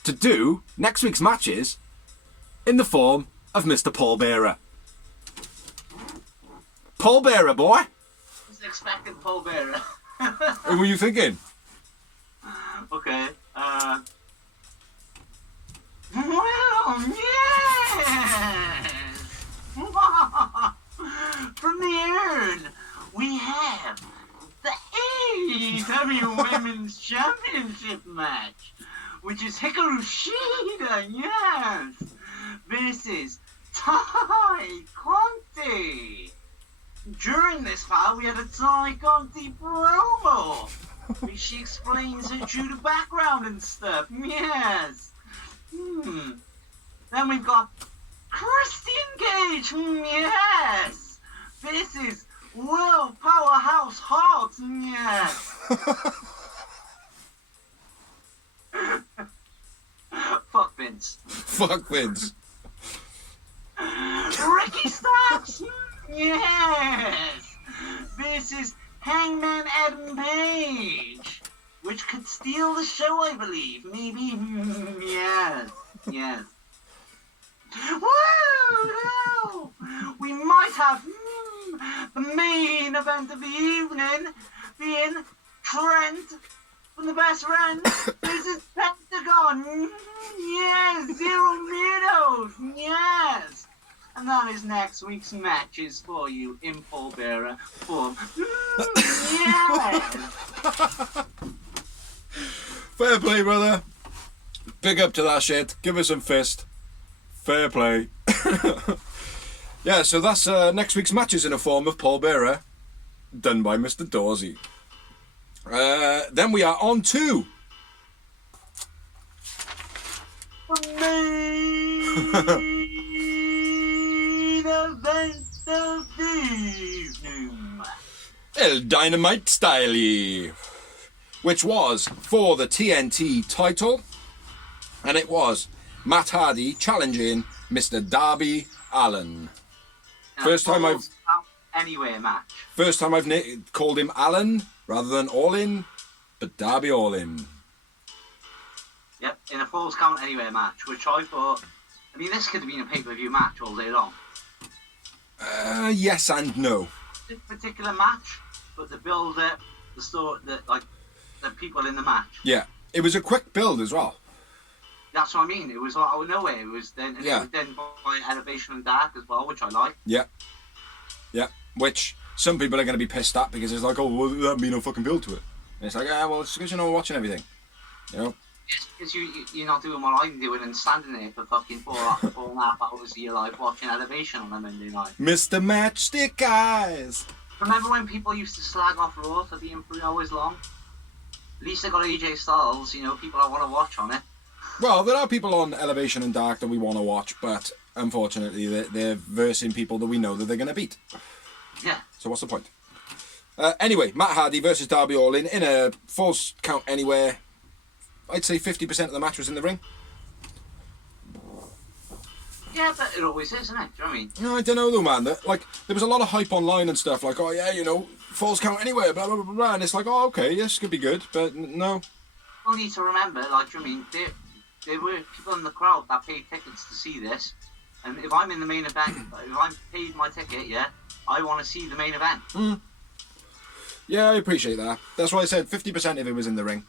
to do next week's matches in the form of Mr. Paul Bearer. Paul Bearer, boy. I was expecting Paul Bearer. Who were you thinking? Okay. Well, yes. From the urn, we have the AEW Women's Championship match, which is Hikaru Shida, yes, versus Tai Conti. During this fight, we had a Tai Conti promo, which she explains her judo background and stuff. Yes. Then we've got Christian Cage. Yes. This is World Powerhouse Hart. Yes. Fuck Vince. Fuck Vince. Ricky Starks. Yes. This is Hangman Adam Page, which could steal the show, I believe. Maybe. Yes. Yes. Woo! We might have the main event of the evening being Trent from the Best Friends. This is Pentagon. Yes. Zero Miedos. Yes. And that is next week's matches for you in Paul Bearer form. Yes. Fair play, brother. Big up to that shit. Give us some fist. Fair play. Yeah, so that's next week's matches in a form of Paul Bearer, done by Mr. Dorsey. Then we are on to event of the evening. El Dynamite Styley. which was for the TNT title, and it was Matt Hardy challenging Mr. Darby Allin. First time I've anywhere match. First time I've called him Allin rather than All In, but Darby All In. Yep, in a Falls Count Anywhere match, which I thought, I mean, this could have been a pay-per-view match all day long. Yes and no. This particular match, but the build-up, the story, the people in the match. Yeah, it was a quick build as well. That's what I mean. It was like out of nowhere. It was then by Elevation and Dark as well, which I like. Yeah. Yeah. Which some people are going to be pissed at because it's like, oh, well, that mean no fucking build to it. And it's like, well, it's because you're not watching everything. You know? Because you're not doing what I'm doing and standing there for fucking 4.5 hours of your life watching Elevation on a Monday night. Mr. Matchstick Eyes. Remember when people used to slag off Raw for being 3 hours long? At least they got AJ Styles, you know, people I want to watch on it. Well, there are people on Elevation and Dark that we want to watch, but unfortunately they're versing people that we know that they're going to beat. Yeah. So what's the point? Anyway, Matt Hardy versus Darby Allin in a Falls Count Anywhere. I'd say 50% of the match was in the ring. Yeah, but it always is, isn't it? Do you know what I mean? No, I don't know though, man. Like, there was a lot of hype online and stuff, like, oh yeah, you know, Falls Count Anywhere, blah, blah, blah, blah. And it's like, oh, okay, this could be good, but no. You need to remember, like, do you know what I mean? There were people in the crowd that paid tickets to see this. And if I'm in the main event, if I'm paid my ticket, yeah, I want to see the main event. Mm. Yeah, I appreciate that. That's why I said 50% of it was in the ring.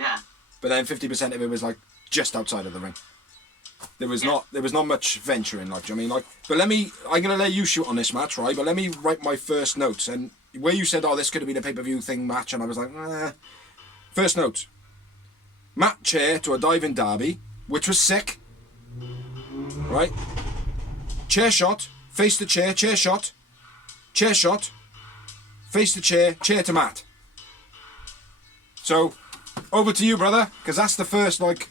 Yeah. But then 50% of it was like just outside of the ring. There was not much venturing, like, do you know what I mean? Like, but I'm gonna let you shoot on this match, right? But let me write my first notes. And where you said, oh, this could have been a pay-per-view thing match, and I was like, First notes. Matt chair to a diving Darby, which was sick. Right? Chair shot, face the chair shot, face the chair to Matt. So, over to you, brother, because that's the first, like,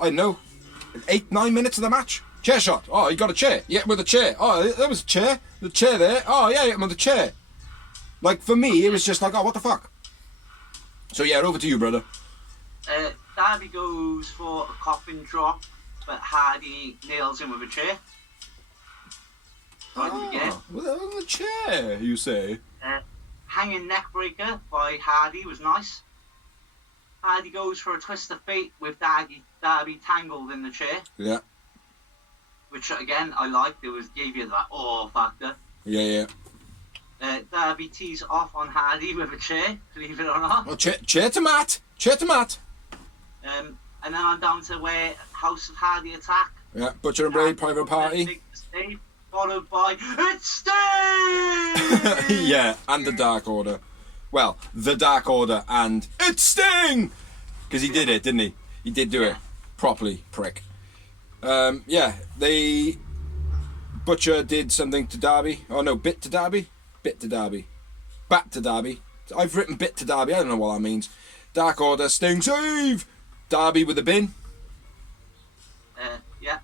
I don't know, 8-9 minutes of the match. Chair shot. Oh, you got a chair. Yeah, with a chair. Oh, there was a chair. The chair there. Oh, yeah, I'm on the chair. Like, for me, it was just like, oh, what the fuck? So, yeah, over to you, brother. Darby goes for a coffin drop, but Hardy nails him with a chair. With a chair, you say? Hanging neck breaker by Hardy was nice. Hardy goes for a twist of fate with Darby tangled in the chair. Yeah. Which, again, I liked. It gave you that factor. Yeah. Darby tees off on Hardy with a chair, believe it or not. Oh, chair to Matt. And then I'm down to where House of Hardy attack. Yeah, Butcher and Blade, Private Party. Mistake, followed by It's Sting! Yeah, and the Dark Order. Well, the Dark Order and It's Sting! Because he did it, didn't he? He did do it properly, prick. Yeah, Butcher did something to Darby. Oh no, bit to Darby? Bit to Darby. Bat to Darby. I've written bit to Darby, I don't know what that means. Dark Order, Sting, save! Darby with a bin. Yeah.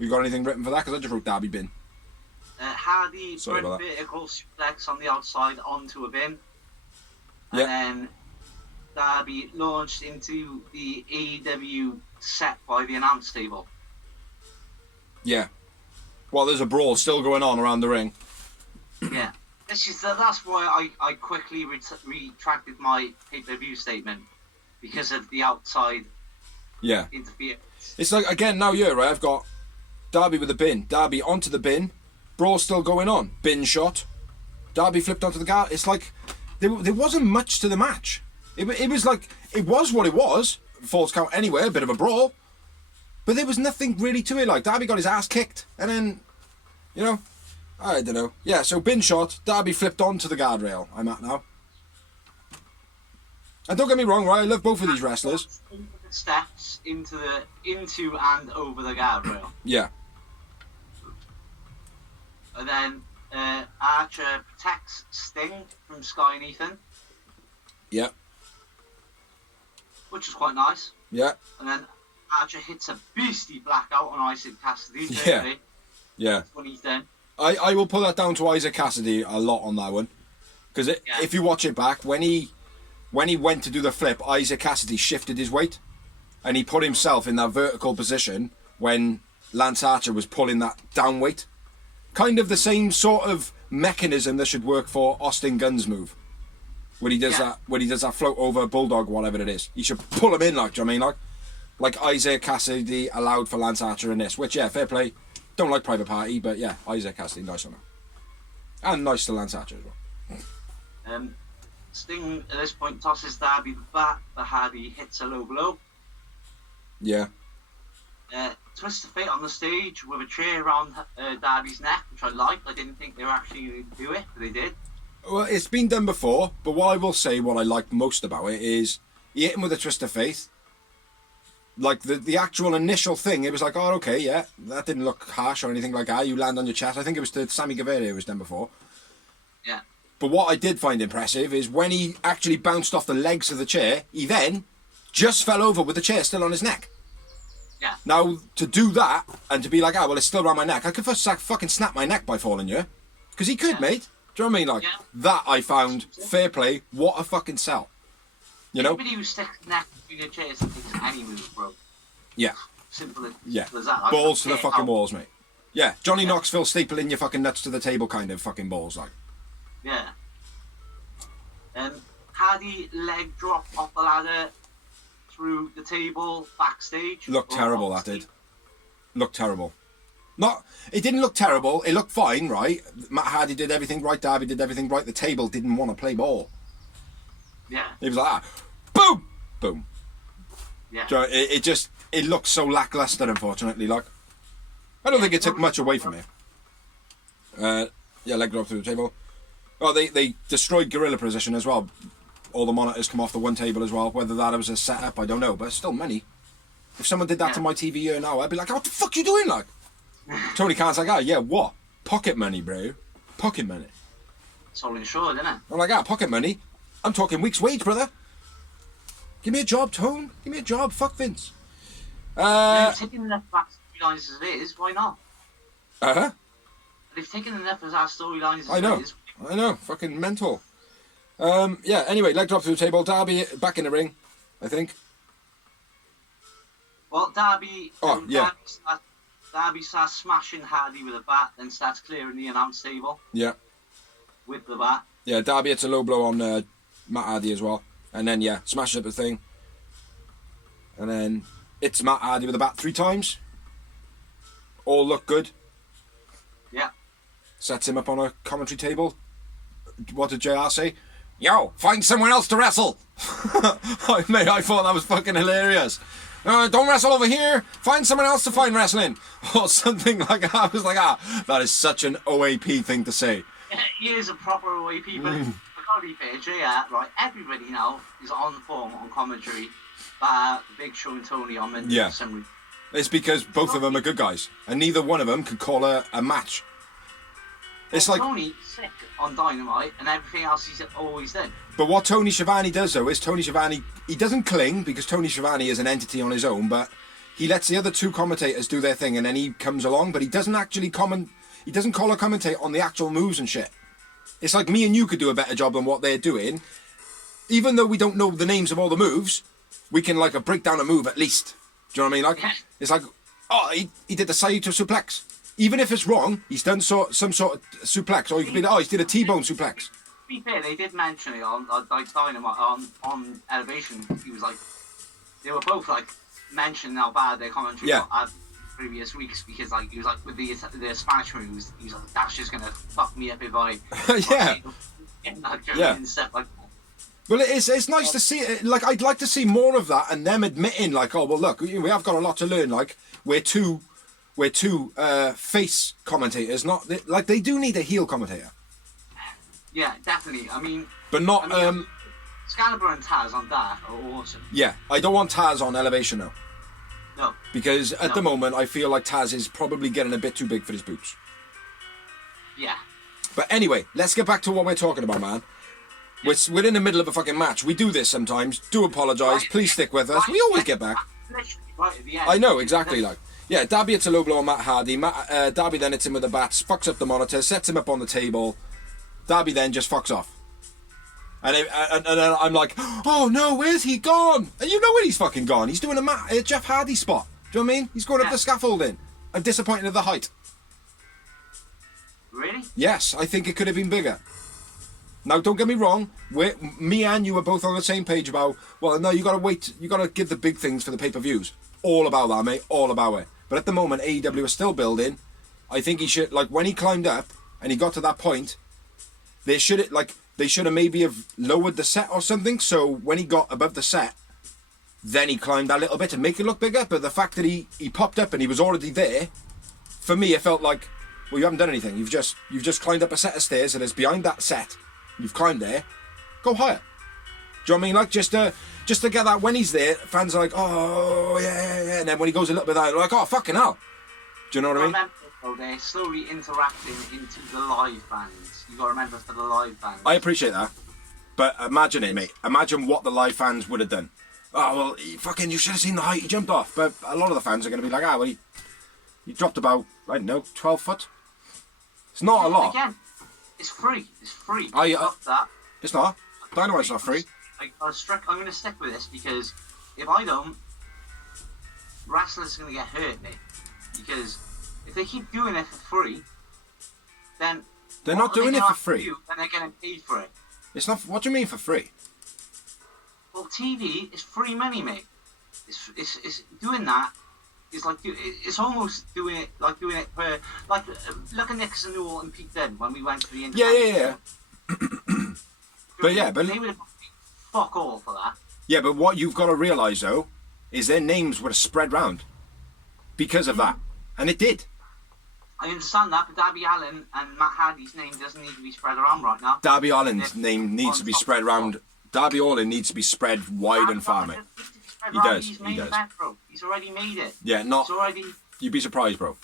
You got anything written for that? Because I just wrote Darby bin. Hardy vertical suplex on the outside onto a bin. And then Darby launched into the AEW set by the announce table. Yeah. Well, there's a brawl still going on around the ring. Yeah. That's why I quickly retracted my pay-per-view statement. Because of the outside interference. It's like, again, now right? I've got Darby with a bin. Darby onto the bin. Brawl still going on. Bin shot. Darby flipped onto the guard. It's like, there wasn't much to the match. It was like, it was what it was. Falls Count Anywhere, a bit of a brawl. But there was nothing really to it. Like, Darby got his ass kicked. And then, you know, I don't know. Yeah, so bin shot. Darby flipped onto the guardrail. I'm at now. And don't get me wrong, right? I love both of these wrestlers. Steps into and over the guardrail. Yeah. And then Archer protects Sting from Sky and Ethan. Yeah. Which is quite nice. Yeah. And then Archer hits a beastly blackout on Isaac Cassidy. Yeah. When he's done. I will put that down to Isaac Cassidy a lot on that one. Because if you watch it back, when he when he went to do the flip, Isaac Cassidy shifted his weight, and he put himself in that vertical position when Lance Archer was pulling that down weight. Kind of the same sort of mechanism that should work for Austin Gunn's move. When he does that float over Bulldog, whatever it is. He should pull him in, like, do you know what I mean? Like Isaac Cassidy allowed for Lance Archer in this, which, yeah, fair play. Don't like Private Party, but yeah, Isaac Cassidy, nice on him. And nice to Lance Archer as well. Sting at this point tosses Darby the bat, but Hardy hits a low blow. Yeah. Twist of Fate on the stage with a chair around Darby's neck, which I liked. I didn't think they were actually going to do it, but they did. Well, it's been done before, but what I will say, what I like most about it is he hit him with a Twist of Fate. Like the actual initial thing, it was like, oh, okay, yeah, that didn't look harsh or anything like that. You land on your chest. I think it was to Sammy Guevara it was done before. Yeah. But what I did find impressive is when he actually bounced off the legs of the chair, he then just fell over with the chair still on his neck. Yeah. Now, to do that, and to be like, well, it's still around my neck, I could first fucking snap my neck by falling here. Because he could, mate. Do you know what I mean? Like, that I found fair play. What a fucking sell. You know? Anybody who sticks neck between your chairs and takes any move, bro. Yeah. Simple as Yeah. that. Balls to the fucking walls, mate. Yeah. Johnny Knoxville stapling your fucking nuts to the table kind of fucking balls, like. Yeah. Hardy leg drop off the ladder through the table backstage. Looked terrible, that did. Looked terrible. It didn't look terrible. It looked fine, right? Matt Hardy did everything right. Darby did everything right. The table didn't want to play ball. Yeah. It was like, boom, boom. Yeah. So it looked so lackluster, unfortunately. Like, I don't think it took much away from it. Leg drop through the table. Oh, they destroyed Gorilla Position as well. All the monitors come off the one table as well. Whether that was a setup, I don't know. But it's still money. If someone did that to my TV here now, I'd be like, what the fuck you doing, like? Tony Khan's like, yeah, what? Pocket money, bro. Pocket money. It's all insured, isn't it? I'm like, pocket money? I'm talking week's wage, brother. Give me a job, Tone. Give me a job. Fuck Vince. They've taken enough back storylines as it is. Why not? They've taken enough as our storylines as it is. I know. Fucking mental. Anyway, leg drop through the table. Darby back in the ring, I think. Well, Darby... Oh, yeah. Darby starts smashing Hardy with a bat, then starts clearing the announce table. Yeah. With the bat. Yeah, Darby hits a low blow on Matt Hardy as well. And then, smashes up the thing. And then hits Matt Hardy with a bat 3 times. All look good. Yeah. Sets him up on a commentary table. What did JR say? Yo, find someone else to wrestle. Mate, I thought that was fucking hilarious. Don't wrestle over here. Find someone else to find wrestling. Or something like that. I was like, that is such an OAP thing to say. He is a proper OAP, but I gotta be fair, JR, right, everybody now is on form on commentary. Big Show and Tony on Monday for some reason. It's because both of them are good guys. And neither one of them can call a match. It's like Tony's sick on Dynamite and everything else he's always done. But what Tony Schiavone does though is Tony Schiavone, he doesn't cling because Tony Schiavone is an entity on his own, but he lets the other 2 commentators do their thing and then he comes along, but he doesn't actually he doesn't call or commentate on the actual moves and shit. It's like me and you could do a better job than what they're doing. Even though we don't know the names of all the moves, we can like break down a move at least. Do you know what I mean? Like it's like, he did the Saito suplex. Even if it's wrong, he's done some sort of suplex, or you could be like, he did a T-bone suplex. To be fair, they did mention it on like Dynamite on Elevation. He was like, they were both like mentioning how bad their commentary had previous weeks because like he was like with the Spanish moves, he was like, that's just gonna fuck me up if I and stuff like that. Well, it's nice to see it. Like I'd like to see more of that, and them admitting like, oh well, look, we have got a lot to learn. Like we're two face commentators, not like they do need a heel commentator. Yeah, definitely. I mean, but not Excalibur and Taz on Dark are awesome. Yeah, I don't want Taz on Elevation now. No. Because at the moment, I feel like Taz is probably getting a bit too big for his boots. Yeah. But anyway, let's get back to what we're talking about, man. We're in the middle of a fucking match. We do this sometimes. Do apologise. Please stick with us. We always get back. Right at the end. I know, exactly. Like, yeah, Darby hits a low blow on Matt Hardy. Darby then hits him with the bats, fucks up the monitor, sets him up on the table. Darby then just fucks off. And then I'm like, oh no, where's he gone? And you know where he's fucking gone. He's doing a Jeff Hardy spot. Do you know what I mean? He's going up the scaffolding. I'm disappointed at the height. Really? Yes, I think it could have been bigger. Now, don't get me wrong. Me and you are both on the same page about, well, no, you got to wait. You got to give the big things for the pay-per-views. All about that, mate. All about it. But at the moment, AEW is still building. I think he should, like, when he climbed up and he got to that point, they should have maybe have lowered the set or something. So when he got above the set, then he climbed that little bit to make it look bigger. But the fact that he popped up and he was already there, for me, it felt like, well, you haven't done anything. You've just climbed up a set of stairs and it's behind that set. You've climbed there. Go higher. Do you know what I mean? Like, just to get that when he's there, fans are like, oh, yeah. And then when he goes a little bit out, they're like, oh, fucking hell. Do you know what I mean? Remember, though, they're slowly interacting into the live fans. You got to remember for the live fans. I appreciate that. But imagine it, mate. Imagine what the live fans would have done. Oh, well, you should have seen the height he jumped off. But a lot of the fans are going to be like, well, he dropped about, I don't know, 12 foot. It's not a lot. Again, it's free. It's free. That. It's not. Dynamite's not free. I'm going to stick with this because if I don't, wrestlers are going to get hurt, mate. Because if they keep doing it for free, then they're not doing it for free. Then they're getting paid for it. It's not. What do you mean for free? Well, TV is free money, mate. It's doing that. It's like it's almost doing it for like look at Nixon Newell and Pete Dunne when we went to the independent. Yeah. but they would have fuck all for that. Yeah, but what you've got to realise though is their names would have spread round because of that, and it did. I understand that, but Darby Allin and Matt Hardy's name doesn't need to be spread around right now. Darby Allin's name needs to be spread around. Darby Allin needs to be spread wide and far, mate. He does. He's made it, bro. He's already made it. Yeah, not. You'd be surprised, bro.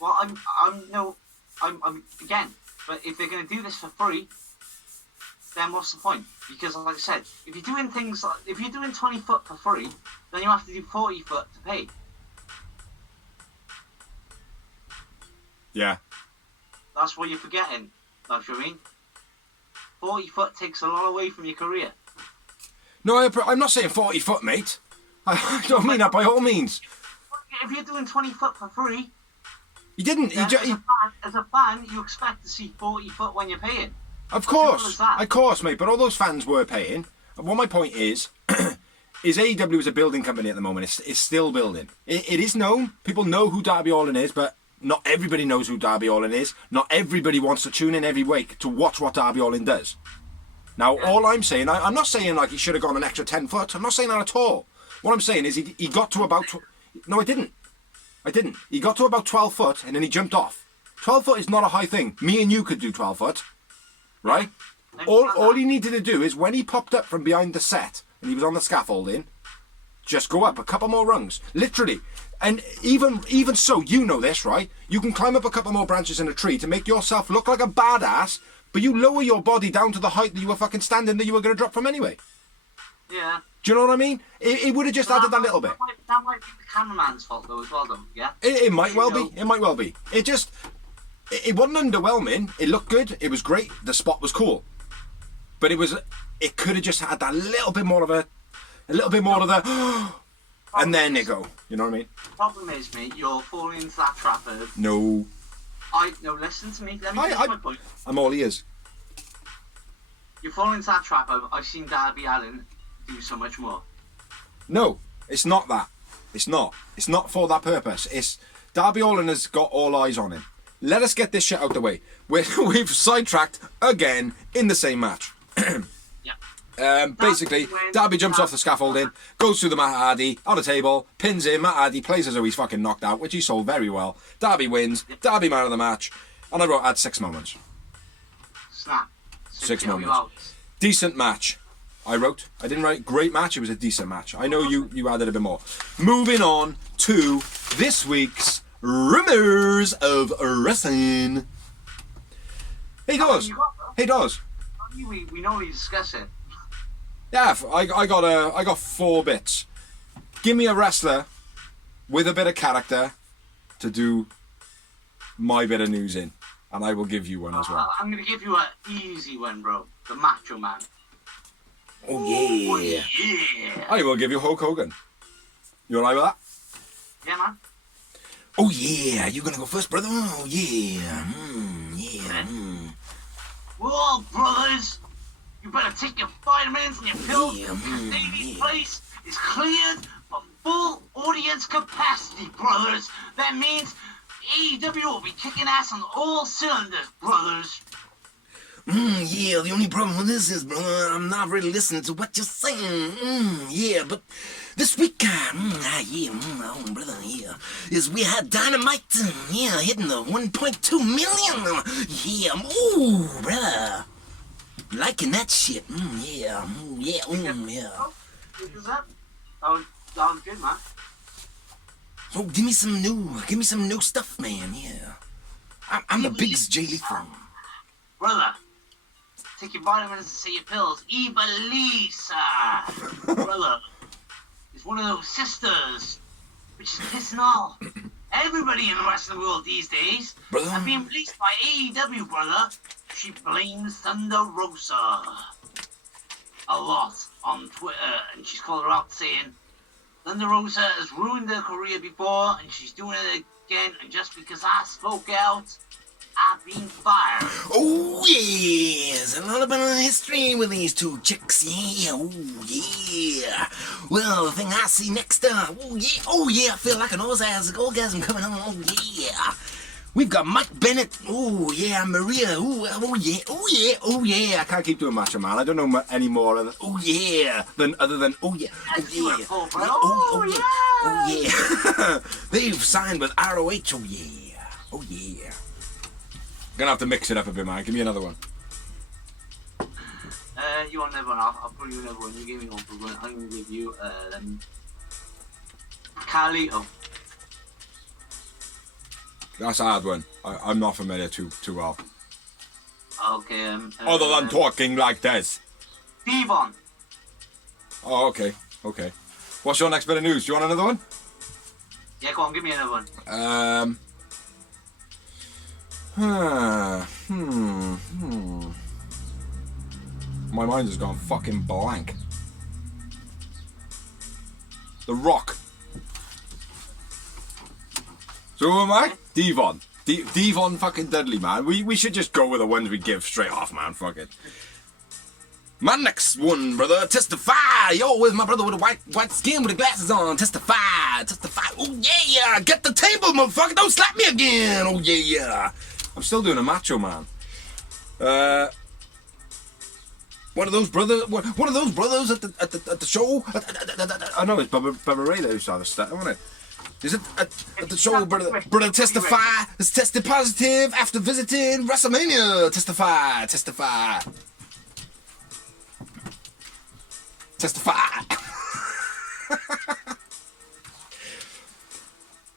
Well, I'm again. But if they're going to do this for free, then what's the point? Because, like I said, if you're doing 20 foot for free, then you have to do 40 foot to pay. Yeah. That's what you're forgetting. That's what I mean. 40 foot takes a lot away from your career. No, I'm not saying 40 foot, mate. I don't mean that by all means. If you're doing 20 foot for free, he didn't. As a fan, you expect to see 40 foot when you're paying. Of course, mate. But all those fans were paying. And what my point is AEW is a building company at the moment. It's still building. It is known. People know who Darby Allin is, but not everybody knows who Darby Allin is. Not everybody wants to tune in every week to watch what Darby Allin does. Now, all I'm saying, I'm not saying like he should have gone an extra 10 foot. I'm not saying that at all. What I'm saying is he got to about... No, I didn't. He got to about 12 foot and then he jumped off. 12 foot is not a high thing. Me and you could do 12 foot. Right? All he needed to do is when he popped up from behind the set and he was on the scaffolding, just go up a couple more rungs. Literally. And even so, you know this, right? You can climb up a couple more branches in a tree to make yourself look like a badass, but you lower your body down to the height that you were fucking standing that you were going to drop from anyway. Yeah. Do you know what I mean? It would have just added that little bit. That might be the cameraman's fault though as well, though. Yeah. It might well be. It might well be. It wasn't underwhelming. It looked good. It was great. The spot was cool. But it could have just had that little bit more of the and then they go. You know what I mean? Problem is, mate, you're falling into that trap of... No, listen to me. Let me finish my point. I'm all ears. You're falling into that trap of, I've seen Darby Allin do so much more. No, it's not that. It's not. It's not for that purpose. It's Darby Allin has got all eyes on him. Let us get this shit out the way. We've sidetracked again in the same match. Basically, Darby jumps off the scaffolding, goes through the Matt Hardy, on the table, pins him. Matt Hardy plays as though he's fucking knocked out, which he sold very well. Darby wins. Darby man of the match. And I wrote, add 6 moments. Snap. 6 moments. Decent match. I didn't write great match, it was a decent match. I know you added a bit more. Moving on to this week's Rumours of Wrestling. Hey, Dawes. We normally discuss it. Yeah, I got 4 bits. Give me a wrestler with a bit of character to do my bit of news in, and I will give you one as well. I'm going to give you an easy one, bro. The Macho Man. Oh yeah. Yeah. I will give you Hulk Hogan. You alright with that? Yeah, man. Oh yeah. You gonna go first, brother? Oh yeah. Yeah. Whoa, brothers! You better take your vitamins and your pills Yeah, because Davy's yeah. place is cleared for full audience capacity, brothers. That means AEW will be kicking ass on all cylinders, brothers. Yeah, the only problem with this is, brother, I'm not really listening to what you're saying. Yeah, but this week, brother, yeah, is we had Dynamite, yeah, hitting the 1.2 million. Yeah, ooh, brother. Liking that shit. Yeah. Oh, look at that. That was good, man. Oh, give me some new stuff, man. Yeah. I'm the biggest J Lee fan. Brother, take your vitamins and say your pills. Eva Lisa, brother, is one of those sisters which is pissing off everybody in the wrestling world these days. Brother. And being released by AEW, brother, she blames Thunder Rosa a lot on Twitter, and she's called her out saying Thunder Rosa has ruined her career before, and she's doing it again, and just because I spoke out, I've been fired. Oh, yeah. There's a lot of history with these two chicks. Yeah. Oh, yeah. Well, the thing I see next up. Oh, yeah. I feel like an orgasm coming on. Oh, yeah. We've got Mike Bennett. Oh, yeah. Maria. Oh, yeah. Oh, yeah. Oh, yeah. I can't keep doing Macho Man. I don't know any more than Oh, yeah. other than oh yeah. Oh, yeah. Oh, yeah. Oh, yeah. They've signed with ROH. Oh, yeah. Oh, yeah. Gonna have to mix it up a bit, man. Give me another one. You want another one? I'll put you another one. You give me one for one. I'm gonna give you Carlito. That's a hard one. I'm not familiar too well. Okay. Other than talking like this. Devon. Oh, okay. What's your next bit of news? Do you want another one? Yeah, go on. Give me another one. My mind has gone fucking blank. The Rock. So who am I? Devon. Devon fucking Dudley, man. We should just go with the ones we give straight off, man. Fuck it. My next one, brother, testify. Yo, where's my brother with the white skin with the glasses on? Testify. Oh, yeah. Get the table, motherfucker. Don't slap me again. Oh, yeah. I'm still doing a Macho Man. One of those brothers at the show. I know it's Bubba Ray that used to have a stat, wasn't it? Is it at the show, brother testify, is tested positive after visiting WrestleMania. Testify.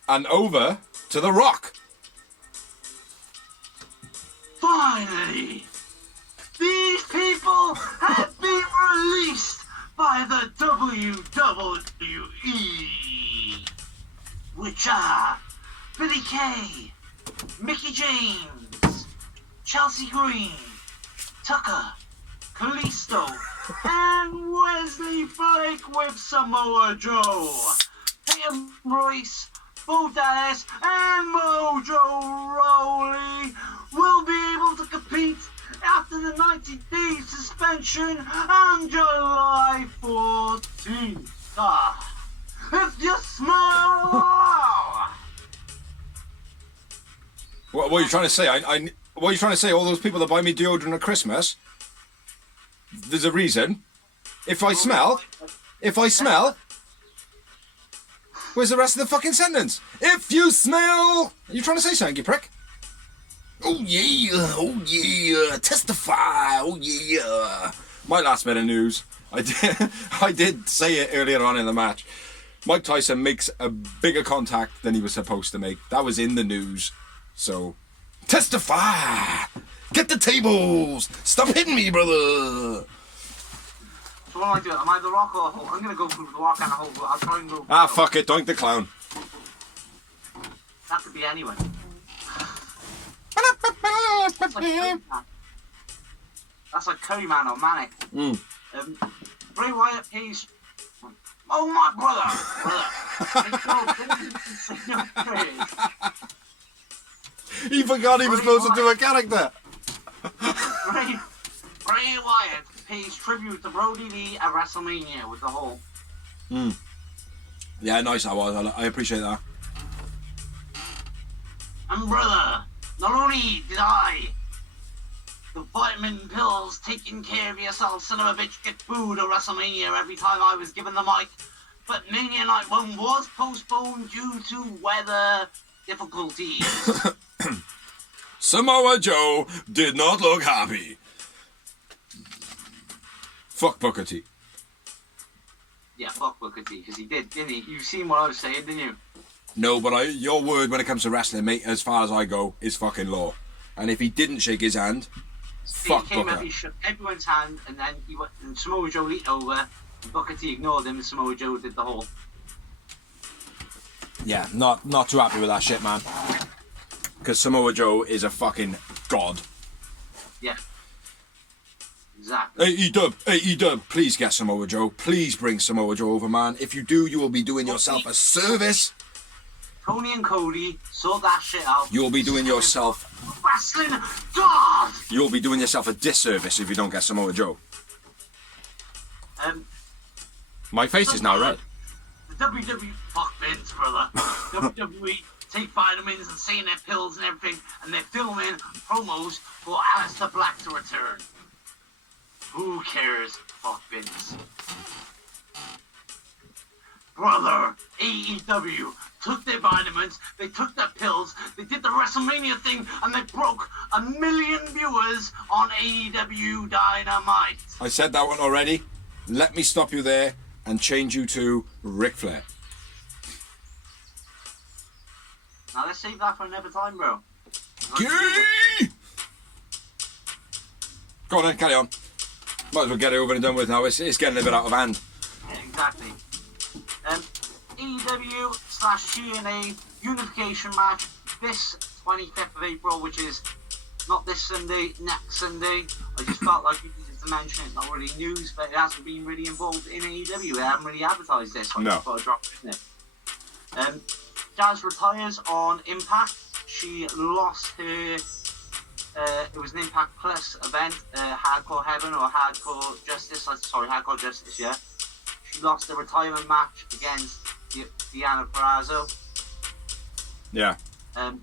And over to The Rock. Finally, these people have been released by the WWE, which are Billy Kay, Mickey James, Chelsea Green, Tucker, Kalisto, and Wesley Blake with Samoa Joe, Peyton Royce, Bo Dallas, and Mojo Rawley will be able to compete after the 90-day suspension on July 14th. If you smile! What are you trying to say? What are you trying to say? All those people that buy me deodorant at Christmas? There's a reason. If I smell, where's the rest of the fucking sentence? If you smell, are you trying to say something, you prick? Oh yeah, testify. Oh yeah. My last bit of news. I did say it earlier on in the match. Mike Tyson makes a bigger contact than he was supposed to make. That was in the news. So, testify. Get the tables. Stop hitting me, brother. So what am I doing? Am I the Rock or Hulk? I'm gonna go through the Rock and the Hulk. I'll try and go. Ah, fuck it. Doink the clown. That could be anyone. That's like Curryman or Manic. Bray Wyatt pays. Oh my brother. He forgot he was supposed to do a character. Bray Wyatt pays tribute to Brody Lee at WrestleMania with the whole. Yeah, nice that was. I appreciate that. And brother, not only did I, the vitamin pills, taking care of yourself, son of a bitch, get booed at WrestleMania every time I was given the mic, but Mania Night 1 was postponed due to weather difficulties. Samoa Joe did not look happy. Fuck Booker T. Yeah, fuck Booker T, because he did, didn't he? You've seen what I was saying, didn't you? No, but your word when it comes to wrestling, mate, as far as I go, is fucking law. And if he didn't shake his hand, fuck he came Booker. up, he shook everyone's hand, and then he went, and Samoa Joe leaped over, and Booker T ignored him, and Samoa Joe did the whole. Yeah, not too happy with that shit, man. Because Samoa Joe is a fucking god. Yeah. Exactly. AEW, please get Samoa Joe. Please bring Samoa Joe over, man. If you do, you will be doing yourself a service. Tony and Cody, sort that shit out. You'll be doing yourself... Wrestling God! You'll be doing yourself a disservice if you don't get Samoa Joe. My face is now red. The WWE... Fuck Vince, brother. WWE take vitamins and saying their pills and everything, and they're filming promos for Aleister Black to return. Who cares? Fuck Vince. Brother, AEW took their vitamins, they took their pills, they did the WrestleMania thing, and they broke 1 million viewers on AEW Dynamite. I said that one already. Let me stop you there and change you to Ric Flair. Now let's save that for another time, bro. Gee! Go on then, carry on. Might as well get it over and done with now. It's getting a bit out of hand. Yeah, exactly. AEW/TNA unification match this 25th of April, which is not this Sunday, next Sunday. I just felt like we needed to mention it. Not really news, but it hasn't been really involved in AEW. They haven't really advertised this. So I just thought I'd drop it in there. Jazz retires on Impact. She lost her. It was an Impact Plus event, Hardcore Heaven or Hardcore Justice. Sorry, Hardcore Justice. Yeah. She lost the retirement match against Deanna Purrazzo. Yeah. And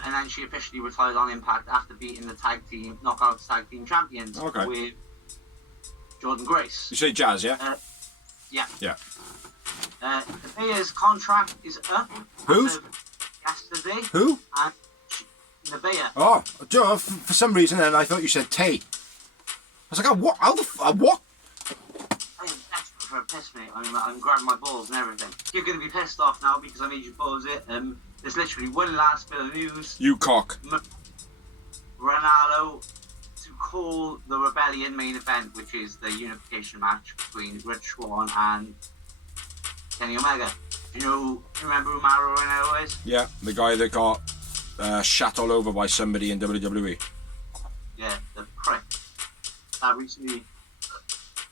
then she officially retired on Impact after beating the Knockouts Tag Team Champions with Jordan Grace. You say Jazz, yeah? Yeah. Yeah. Nevaeh's contract is up. Whose? Yesterday. Who? And Nevaeh. Oh, Joe, for some reason then I thought you said Tay. I was like, what? How the what? I am desperate for a piss, mate. I'm grabbing my balls and everything. You're going to be pissed off now because I made you pause it. There's literally one last bit of news. You cock. Ronaldo to call the Rebellion main event, which is the unification match between Rich Swann and Kenny Omega. Do you remember who Mauro Ronaldo is? Yeah, the guy that got shat all over by somebody in WWE. Yeah, the prick. That recently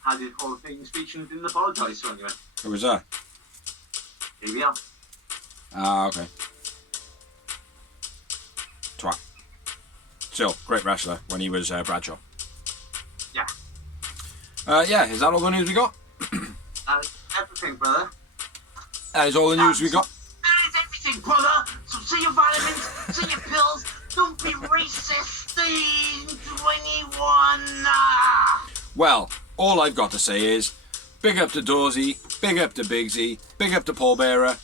had his Hall of Fame speech and didn't apologise to anyone. Who was that? Here we are. Ah, okay. Twat. Still, great wrestler when he was Bradshaw. Yeah. Yeah, is that all the news we got? That is everything, brother. That is all the news we got. That is everything, brother. So see your vitamins, see your pills. Don't be racist. Stay 21. Well, all I've got to say is, big up to Dorsey, big up to Bigsy, big up to Paul Bearer.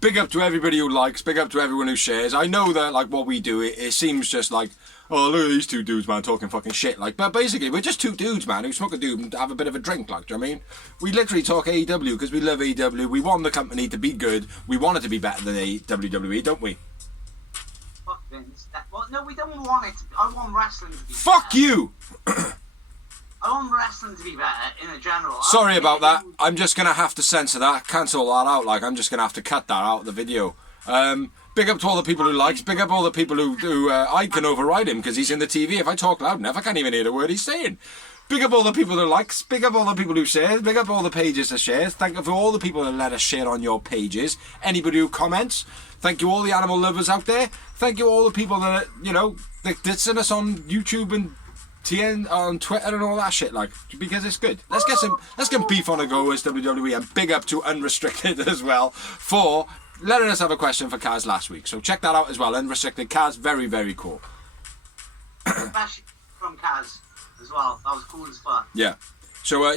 Big up to everybody who likes, big up to everyone who shares. I know that, like, what we do, it seems just like, oh, look at these two dudes, man, talking fucking shit. Like, but basically, we're just two dudes, man, who smoke a doob and have a bit of a drink, like, do you know what I mean? We literally talk AEW because we love AEW. We want the company to be good. We want it to be better than WWE, don't we? Fuck Vince. Well, no, we don't want it to be. I want wrestling to be Fuck better. you! I want wrestling to be better in a general. Sorry about that. I'm just going to have to censor that, cancel that out. Like, I'm just going to have to cut that out of the video. Big up to all the people who likes. Big up all the people who I can override him because he's in the TV. If I talk loud enough, I can't even hear the word he's saying. Big up all the people who likes. Big up all the people who shares. Big up all the pages that shares. Thank you for all the people that let us share on your pages. Anybody who comments. Thank you all the animal lovers out there. Thank you all the people that, you know, that listen us on YouTube and TN on Twitter and all that shit, like, because it's good. Let's get beef on a go as WWE, and big up to Unrestricted as well for letting us have a question for Kaz last week. So check that out as well. Unrestricted Kaz, very, very cool. Especially from Kaz as well. That was cool as fuck. Yeah. So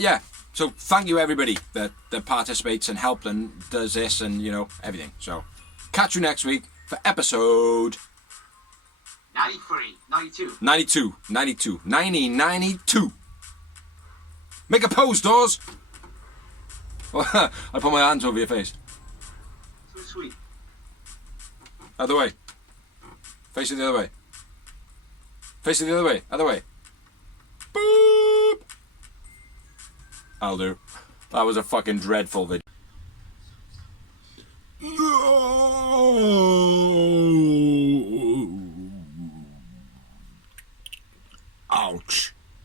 So thank you everybody that participates and helps and does this and, you know, everything. So catch you next week for episode 92. Make a pose, Dawes. I put my hands over your face. Too sweet. Other way. Face it the other way. Face it the other way. Other way. Boop. I'll do. That was a fucking dreadful video.